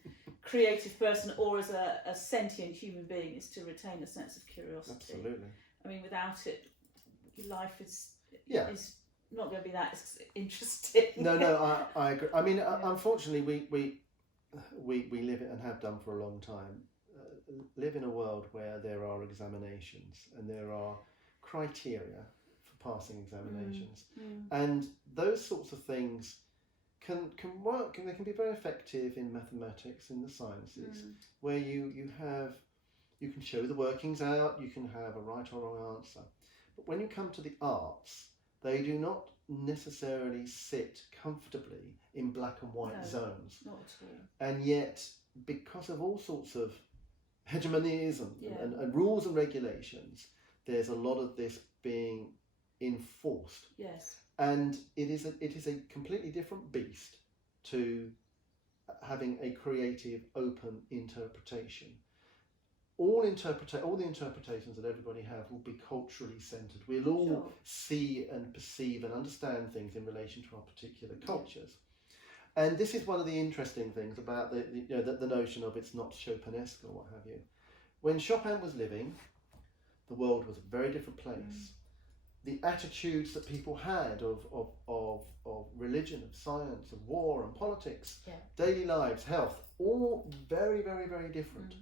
creative person or as a sentient human being is to retain a sense of curiosity. Absolutely. I mean, without it, life is not going to be that interesting. No, I agree. I mean, unfortunately, we live it and have done for a long time live in a world where there are examinations and there are criteria for passing examinations, and those sorts of things can work, and they can be very effective in mathematics, in the sciences, where you can show the workings out, you can have a right or wrong answer. But when you come to the arts, they do not necessarily sit comfortably in black and white zones. Not at all. And yet, because of all sorts of hegemonies and rules and regulations, there's a lot of this being enforced. Yes. And it is a completely different beast to having a creative, open interpretation. All the interpretations that everybody have will be culturally centred. We'll all see and perceive and understand things in relation to our particular cultures. And this is one of the interesting things about the notion of it's not Chopinesque or what have you. When Chopin was living, the world was a very different place. The attitudes that people had of religion, of science, of war and politics, daily lives, health, all very, very, very different.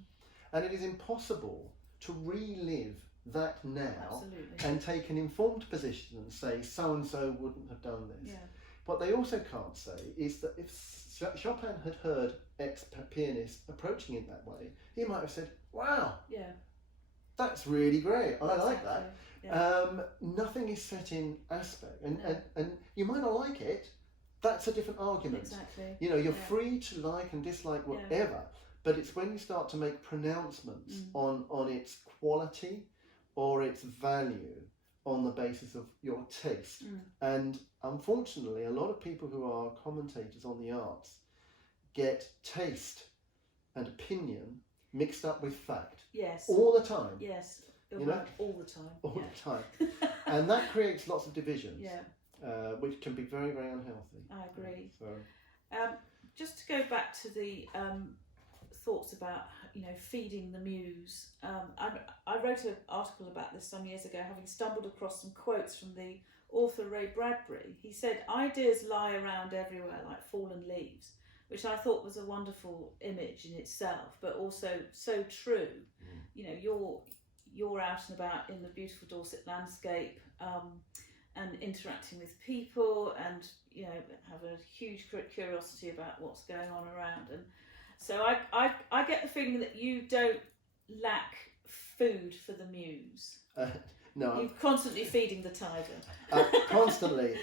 And it is impossible to relive that now and take an informed position and say so-and-so wouldn't have done this. Yeah. What they also can't say is that if Chopin had heard ex-pianist approaching it that way, he might have said, wow, that's really great, I like that. Yeah. Nothing is set in aspect, and you might not like it, that's a different argument. Exactly. You're free to like and dislike whatever, but it's when you start to make pronouncements on its quality or its value on the basis of your taste. And unfortunately, a lot of people who are commentators on the arts get taste and opinion mixed up with fact. Yes. All the time. Yes. All the time. All the time. And that creates lots of divisions. Which can be very, very unhealthy. I agree. So, just to go back to the thoughts about feeding the muse. I wrote an article about this some years ago, having stumbled across some quotes from the author Ray Bradbury. He said, "Ideas lie around everywhere like fallen leaves," which I thought was a wonderful image in itself, but also so true. You're out and about in the beautiful Dorset landscape, and interacting with people, and have a huge curiosity about what's going on around. And so I get the feeling that you don't lack food for the muse. No, you're constantly feeding the tiger. Constantly,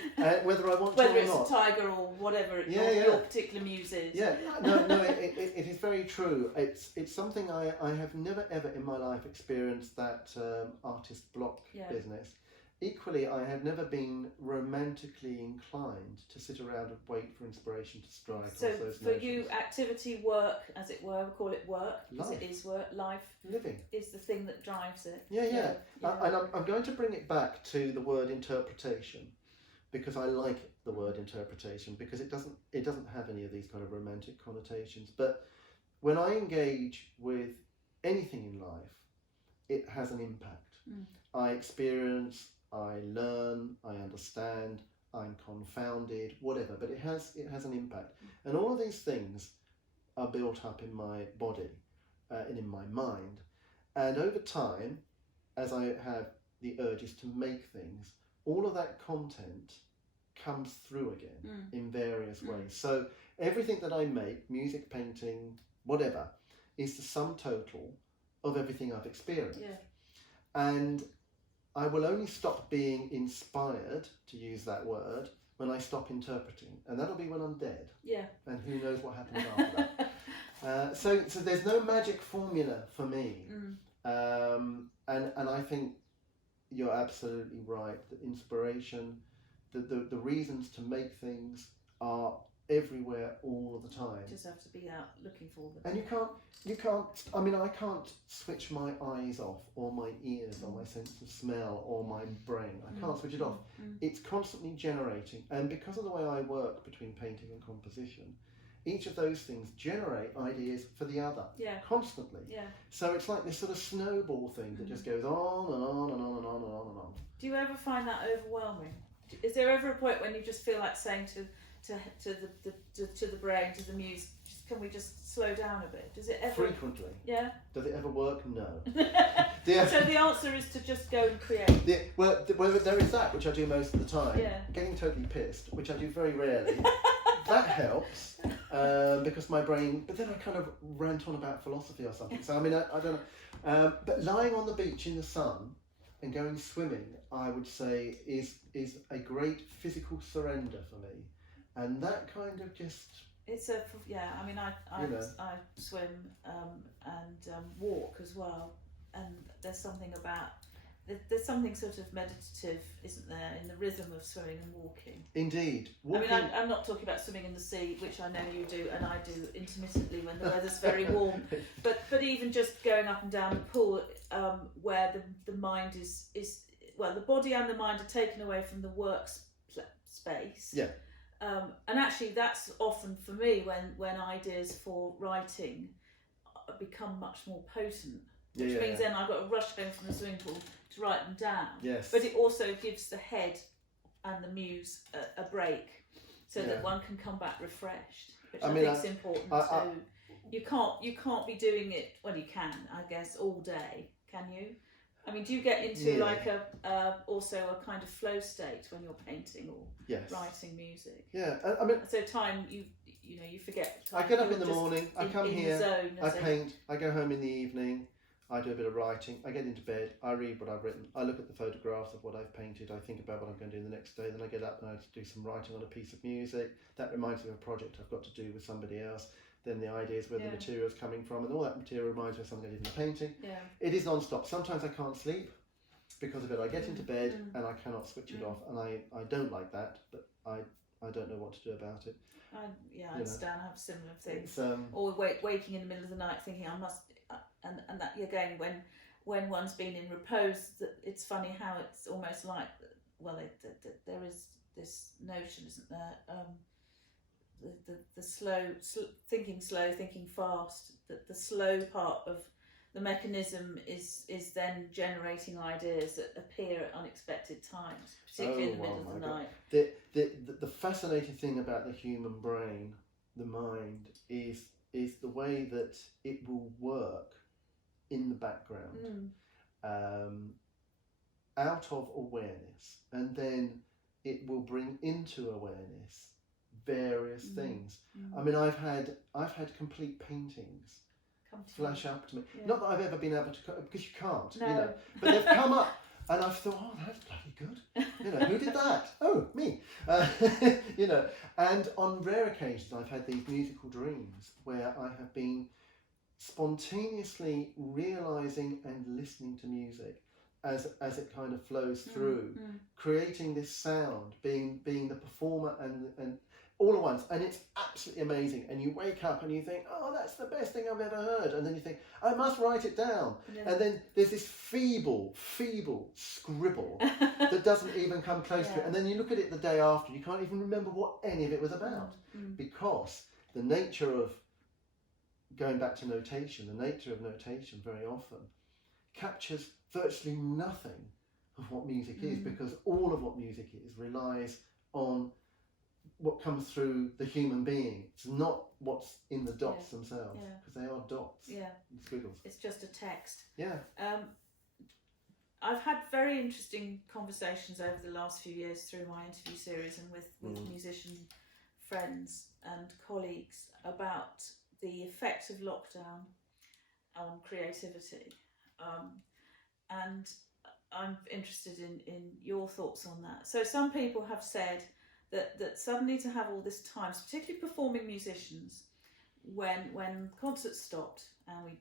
whether I want whether to or it's not. a tiger or whatever your particular muse is. Yeah, no, it is very true. It's something I have never ever in my life experienced, that artist block business. Equally, I have never been romantically inclined to sit around and wait for inspiration to strike. So for you, activity, work, as it were, we call it work, because it is work, life, living is the thing that drives it. Yeah. And I'm going to bring it back to the word interpretation, because I like the word interpretation, because it doesn't have any of these kind of romantic connotations. But when I engage with anything in life, it has an impact. I experience, I learn, I understand, I'm confounded, whatever, but it has an impact. And all of these things are built up in my body and in my mind. And over time, as I have the urges to make things, all of that content comes through again in various ways. So everything that I make, music, painting, whatever, is the sum total of everything I've experienced. And I will only stop being inspired, to use that word, when I stop interpreting, and that'll be when I'm dead. And who knows what happens after that. So there's no magic formula for me. And I think you're absolutely right. The inspiration, the reasons to make things are everywhere all the time. You just have to be out looking for them. And you can't, I mean, I can't switch my eyes off, or my ears, or my sense of smell, or my brain. I can't switch it off. It's constantly generating. And because of the way I work between painting and composition, each of those things generate ideas for the other constantly. So it's like this sort of snowball thing that just goes on and on and on and on and on and on. Do you ever find that overwhelming? Is there ever a point when you just feel like saying to to the brain, to the music? Can we just slow down a bit? Does it ever? Frequently. Yeah. Does it ever work? No. So the answer is to just go and create. Well, there is that, which I do most of the time. Yeah. Getting totally pissed, which I do very rarely. That helps because my brain. But then I kind of rant on about philosophy or something. So I mean, I don't know. But lying on the beach in the sun and going swimming, I would say, is a great physical surrender for me, and that kind of just. It's I mean, I swim and walk as well, and there's something about. There's something sort of meditative, isn't there, in the rhythm of swimming and walking? Indeed. Walking... I mean, I'm not talking about swimming in the sea, which I know you do, and I do intermittently when the weather's very warm. But even just going up and down the pool, where the mind is the body and the mind are taken away from the work space. Yeah. And actually, that's often for me when ideas for writing become much more potent. Which means then I've got to rush home from the swimming pool to write them down. Yes. But it also gives the head and the muse a break, so that one can come back refreshed, which I think is important too. You can't be doing it. Well, you can, I guess, all day. Can you? I mean, do you get into like also a kind of flow state when you're painting or writing music? Yeah, I mean. So time you forget. Time. I get up in the morning. I come here. Zone, I paint. I go home in the evening. I do a bit of writing, I get into bed, I read what I've written, I look at the photographs of what I've painted, I think about what I'm going to do the next day, then I get up and I do some writing on a piece of music. That reminds me of a project I've got to do with somebody else. Then the idea is where the material's coming from, and all that material reminds me of something I did in the painting. Yeah. It is non-stop. Sometimes I can't sleep because of it. I get into bed and I cannot switch it off, and I don't like that, but I don't know what to do about it. I understand. I have similar things. Or waking in the middle of the night thinking I must... And that again, when one's been in repose, that it's funny how it's almost like, there is this notion, isn't there? The slow thinking fast. That the slow part of the mechanism is then generating ideas that appear at unexpected times, particularly in the middle of the night. The fascinating thing about the human brain, the mind, is the way that it will work in the background, out of awareness, and then it will bring into awareness various things. I mean, I've had complete paintings flash up to me. Yeah. Not that I've ever been able to, because you can't, no. But they've come up, and I've thought, oh, that's bloody good. Who did that? Oh, me. And on rare occasions, I've had these musical dreams where I have been spontaneously realizing and listening to music as it kind of flows through, creating this sound, being the performer and all at once, and it's absolutely amazing. And you wake up and you think, oh, that's the best thing I've ever heard, and then you think, I must write it down, and then there's this feeble scribble that doesn't even come close to it, and then you look at it the day after, you can't even remember what any of it was about, because the nature of going back to notation, the nature of notation very often captures virtually nothing of what music is, because all of what music is relies on what comes through the human being. It's not what's in the dots themselves, because they are dots and squiggles. It's just a text. Yeah. I've had very interesting conversations over the last few years through my interview series and with musician friends and colleagues about the effect of lockdown on creativity, and I'm interested in your thoughts on that. So some people have said that suddenly to have all this time, particularly performing musicians, when concerts stopped, and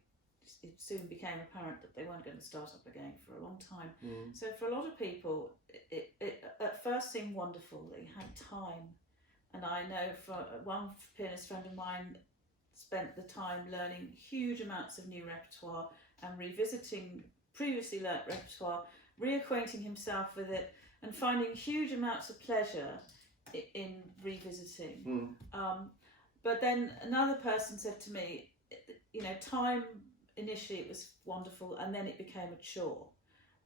it soon became apparent that they weren't going to start up again for a long time. So for a lot of people, it at first seemed wonderful. They had time, and I know for one pianist friend of mine spent the time learning huge amounts of new repertoire and revisiting previously learnt repertoire, reacquainting himself with it, and finding huge amounts of pleasure in revisiting. But then another person said to me, time initially it was wonderful, and then it became a chore.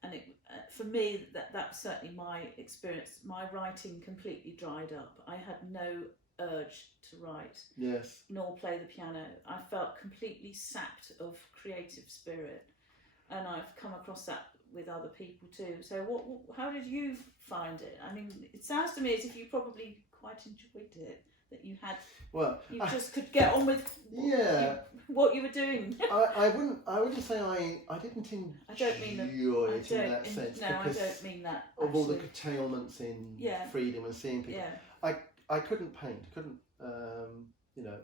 And for me, that's certainly my experience. My writing completely dried up. I had no urge to write, yes, nor play the piano. I felt completely sapped of creative spirit, and I've come across that with other people too. So how did you find it? I mean, it sounds to me as if you probably quite enjoyed it, that you just could get on with what you were doing. I wouldn't say I didn't enjoy it in that sense. No, I don't mean that. Of all the curtailments in freedom and seeing people. Yeah. I couldn't paint. You know,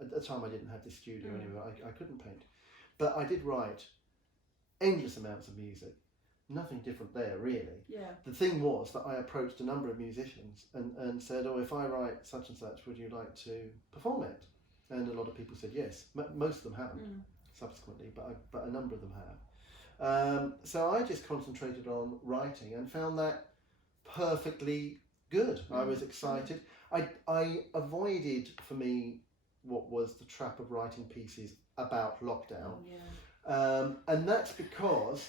at the time I didn't have this studio anyway. I couldn't paint, but I did write endless amounts of music. Nothing different there, really. Yeah. The thing was that I approached a number of musicians and said, "Oh, if I write such and such, would you like to perform it?" And a lot of people said yes. Most of them haven't subsequently, but a number of them have. So I just concentrated on writing and found that perfectly good. I was excited. I avoided, for me, what was the trap of writing pieces about lockdown. And that's because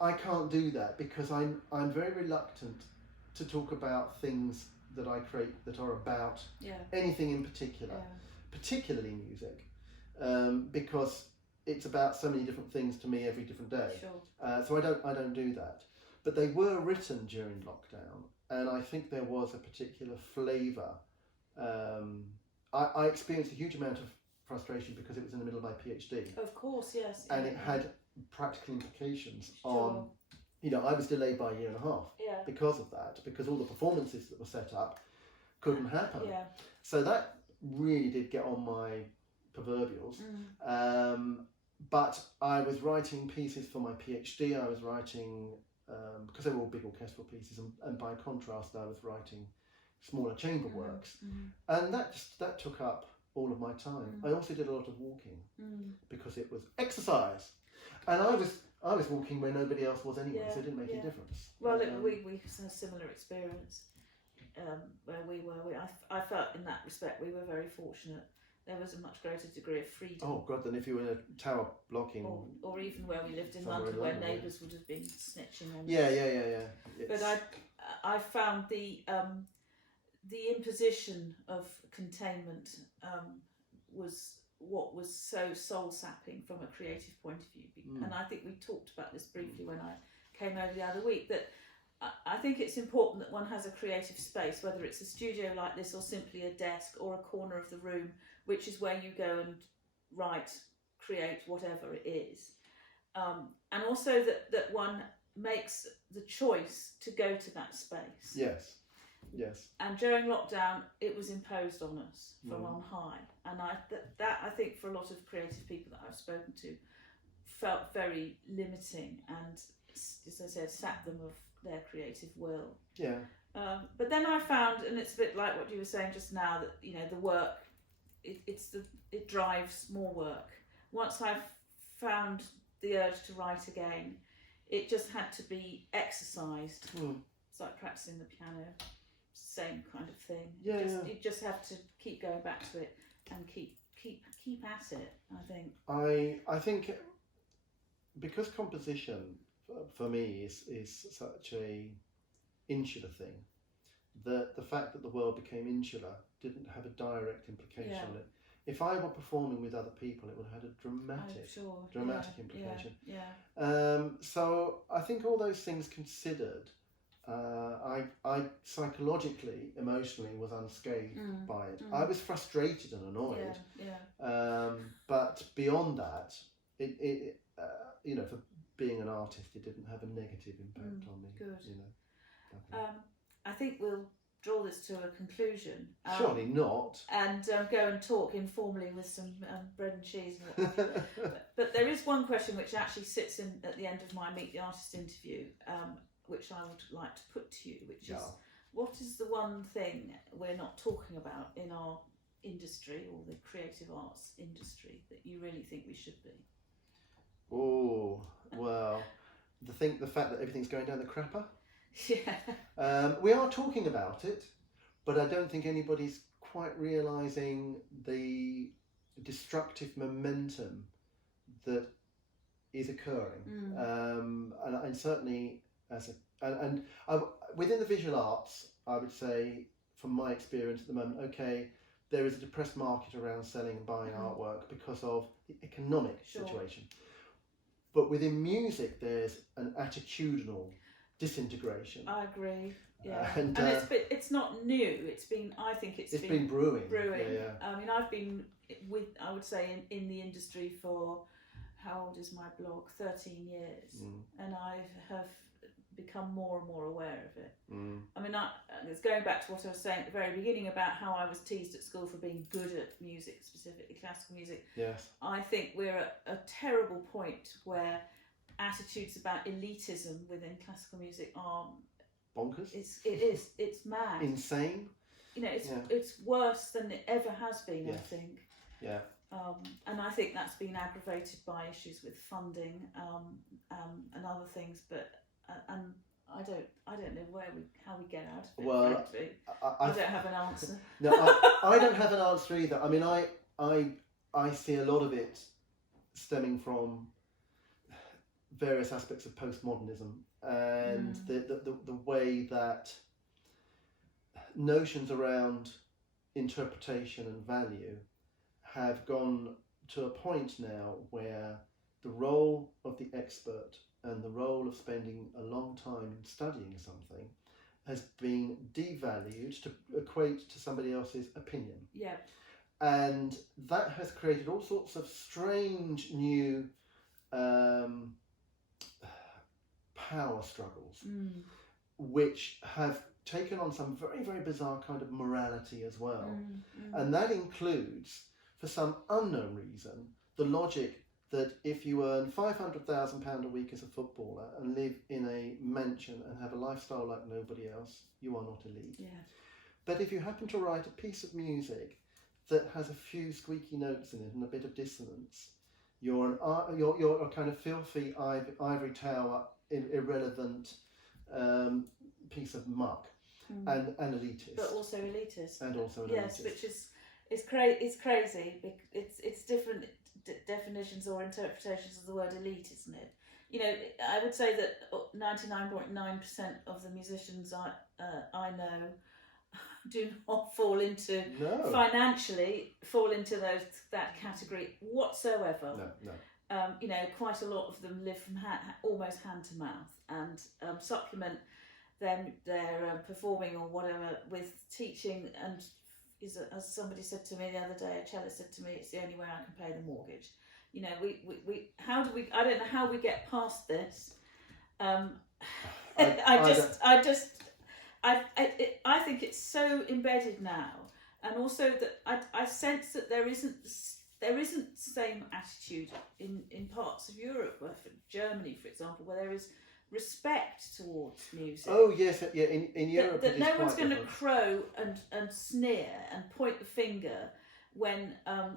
I can't do that, because I'm very reluctant to talk about things that I create that are about anything in particular, particularly music, because it's about so many different things to me every different day. Sure. So I don't do that. But they were written during lockdown, and I think there was a particular flavour. I experienced a huge amount of frustration because it was in the middle of my PhD. Of course, yes. And it had practical implications on, you know, I was delayed by a year and a half because of that, because all the performances that were set up couldn't happen. So that really did get on my proverbials. But I was writing pieces for my PhD. I was writing, because they were all big orchestral pieces, and by contrast I was writing smaller chamber works. And that took up all of my time. I also did a lot of walking because it was exercise, and I was walking where nobody else was anyway, so it didn't make any difference. Well, we had a similar experience where we were. I felt in that respect we were very fortunate. There was a much greater degree of freedom. Oh God, than if you were in a tower blocking, or even where we lived in London, where neighbours would have been snitching on us. Yeah. But I found the imposition of containment was what was so soul-sapping from a creative point of view. And I think we talked about this briefly when I came over the other week, that I think it's important that one has a creative space, whether it's a studio like this or simply a desk or a corner of the room, which is where you go and write, create, whatever it is. And also that one makes the choice to go to that space. Yes. And during lockdown, it was imposed on us from on high. And I think for a lot of creative people that I've spoken to, felt very limiting and, as I said, sapped them of their creative will. Yeah. But then I found, and it's a bit like what you were saying just now, that you know the work, it drives more work. Once I've found the urge to write again, it just had to be exercised. It's like practicing the piano, same kind of thing. You just have to keep going back to it and keep at it. I think because composition for me is such a insular thing, that the fact that the world became insular didn't have a direct implication on it. If I were performing with other people, it would have had a dramatic implication. So I think all those things considered, I psychologically, emotionally was unscathed by it. I was frustrated and annoyed. But beyond that, it you know, for being an artist, it didn't have a negative impact on me. Good. You know, I think we'll draw this to a conclusion. Surely not. And go and talk informally with some bread and cheese. And what have you. But there is one question which actually sits in at the end of my Meet the Artist interview, which I would like to put to you, which is, what is the one thing we're not talking about in our industry, or the creative arts industry, that you really think we should be? Oh, well, the fact that everything's going down the crapper. We are talking about it, but I don't think anybody's quite realising the destructive momentum that is occurring. And certainly within the visual arts, I would say from my experience at the moment, okay, there is a depressed market around selling and buying artwork because of the economic situation. But within music, there's an attitudinal disintegration. I agree. Yeah, and it's not new. I think it's been brewing. Yeah. I mean, I've been I would say in the industry for, how old is my blog? 13 years, and I have become more and more aware of it. I mean, it's going back to what I was saying at the very beginning about how I was teased at school for being good at music, specifically classical music. Yes. I think we're at a terrible point where attitudes about elitism within classical music are bonkers. It's mad. Insane. You know, it's worse than it ever has been, yes. I think. Yeah. And I think that's been aggravated by issues with funding and other things, but and I don't know how we get out of it. Well, frankly. I don't have an answer. No, I don't have an answer either. I mean, I see a lot of it stemming from various aspects of postmodernism and the way that notions around interpretation and value have gone to a point now where the role of the expert and the role of spending a long time in studying something has been devalued to equate to somebody else's opinion. Yeah. And that has created all sorts of strange new power struggles, which have taken on some very, very bizarre kind of morality as well. And that includes, for some unknown reason, the logic that if you earn £500,000 a week as a footballer and live in a mansion and have a lifestyle like nobody else, you are not elite. Yeah. But if you happen to write a piece of music that has a few squeaky notes in it and a bit of dissonance, you're a kind of filthy ivory tower, irrelevant piece of muck, and elitist. But also elitist. And also an yes, elitist. which is it's crazy. It's different definitions or interpretations of the word elite, isn't it? You know, I would say that 99.9% of the musicians I know do not financially fall into that category whatsoever. No. You know, quite a lot of them live from almost hand to mouth and supplement their performing or whatever with teaching. And as somebody said to me the other day, a cellist said to me, it's the only way I can pay the mortgage. You know, I don't know how we get past this. I think it's so embedded now, and also that I sense that there isn't the same attitude in parts of Europe, Germany, for example, where there is respect towards music. Oh yes, yeah. In Europe, that no one's going to crow and sneer and point the finger when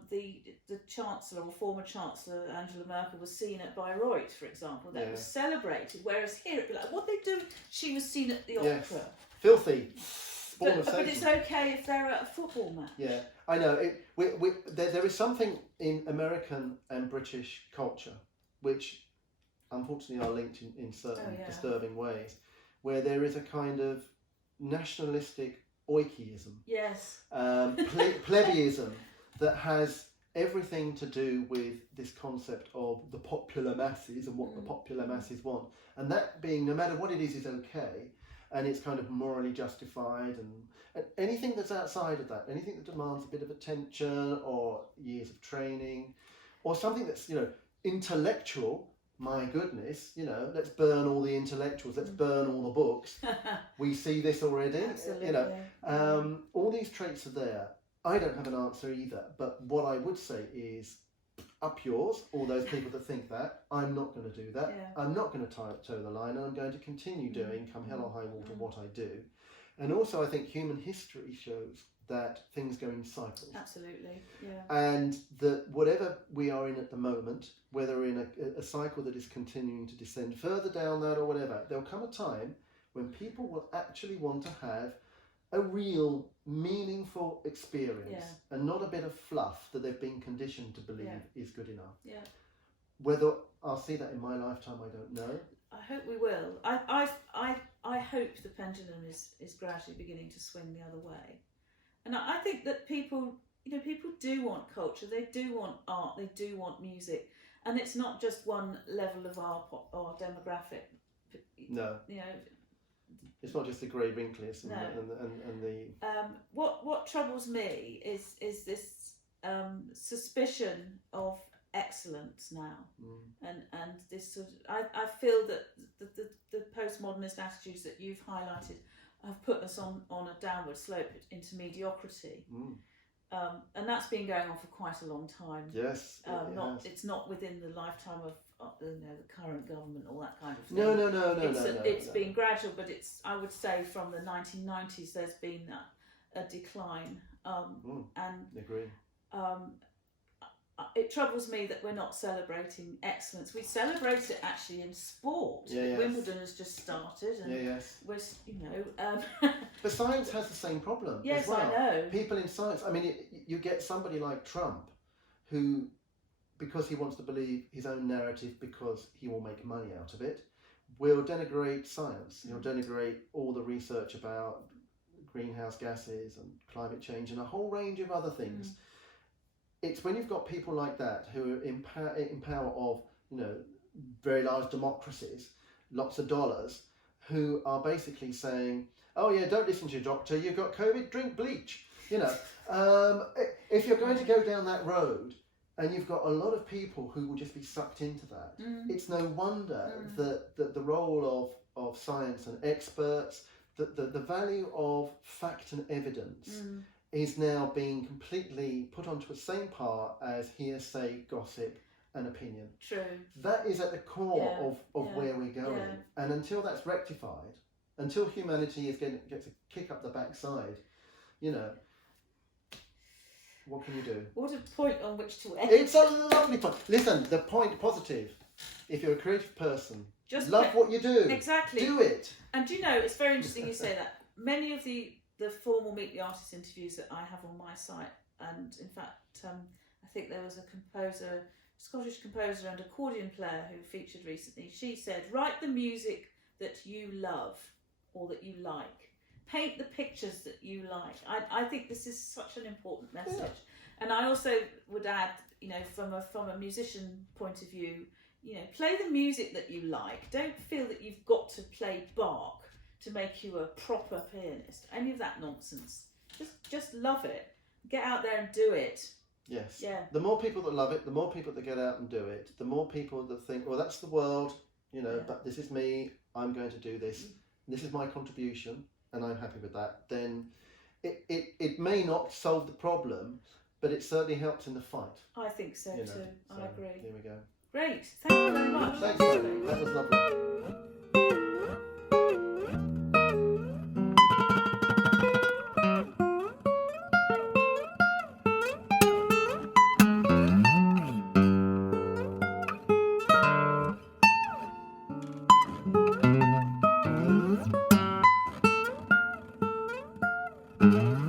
the Chancellor or former Chancellor Angela Merkel was seen at Bayreuth, for example. That was celebrated, whereas here it'd be like, what they do? She was seen at the opera. Filthy. But it's okay if they're at a football match. Yeah, I know. There is something in American and British culture which unfortunately are linked in certain disturbing ways, where there is a kind of nationalistic oikism. Yes. Plebeiism that has everything to do with this concept of the popular masses and what the popular masses want. And that being, no matter what it is okay. And it's kind of morally justified, and anything that's outside of that, anything that demands a bit of attention or years of training, or something that's, you know, intellectual, my goodness, you know, let's burn all the intellectuals, let's burn all the books. We see this already. Absolutely. You know, all these traits are there. I don't have an answer either, but what I would say is, up yours, all those people that think that. I'm not going to do that. Yeah. I'm not going to toe the line, and I'm going to continue doing, come hell or high water, what I do. And also, I think human history shows that things go in cycles. Absolutely, yeah. And that whatever we are in at the moment, whether in a cycle that is continuing to descend further down that or whatever, there'll come a time when people will actually want to have a real meaningful experience and not a bit of fluff that they've been conditioned to believe is good enough. Yeah. Whether I'll see that in my lifetime, I don't know. I hope we will. I hope the pendulum is gradually beginning to swing the other way, and I think that people do want culture. They do want art. They do want music, and it's not just one level of our demographic. No. It's not just the grey wrinklies and, the what troubles me is this suspicion of excellence now, and this sort of, I feel that the postmodernist attitudes that you've highlighted have put us on a downward slope into mediocrity, and that's been going on for quite a long time. Yes, it's not within the lifetime of the current government, all that kind of thing. No. It's been gradual, but I would say from the 1990s there's been a decline, and agree. It troubles me that we're not celebrating excellence. We celebrate it actually in sport. Yes. Wimbledon has just started, and we're But science has the same problem. Yes, as well. I know. People in science. I mean, you get somebody like Trump, who, because he wants to believe his own narrative, because he will make money out of it, will denigrate science. He'll denigrate all the research about greenhouse gases and climate change and a whole range of other things. It's when you've got people like that who are in power of very large democracies, lots of dollars, who are basically saying, "Oh yeah, don't listen to your doctor. You've got COVID. Drink bleach." If you're going to go down that road, and you've got a lot of people who will just be sucked into that, it's no wonder that the role of science and experts, the value of fact and evidence. Is now being completely put onto the same par as hearsay, gossip, and opinion. True. That is at the core of where we're going. And until that's rectified, until humanity gets a kick up the backside, what can you do? What a point on which to end. It's a lovely point. Listen, the point positive. If you're a creative person, just love what you do. Exactly. Do it. And it's very interesting you say that. Many of the formal Meet the Artist interviews that I have on my site, and in fact I think there was a Scottish composer and accordion player who featured recently. She said, write the music that you love or that you like. Paint the pictures that you like. I think this is such an important message. And I also would add, from a musician point of view, play the music that you like. Don't feel that you've got to play Bach to make you a proper pianist. Any of that nonsense. Just love it. Get out there and do it. Yes. Yeah. The more people that love it, the more people that get out and do it, the more people that think, well, that's the world, but this is me, I'm going to do this. This is my contribution, and I'm happy with that. Then it may not solve the problem, but it certainly helps in the fight. I think so too. I agree. Here we go. Great. Thank you very much. Thanks, Mary. That was lovely. Mm-hmm.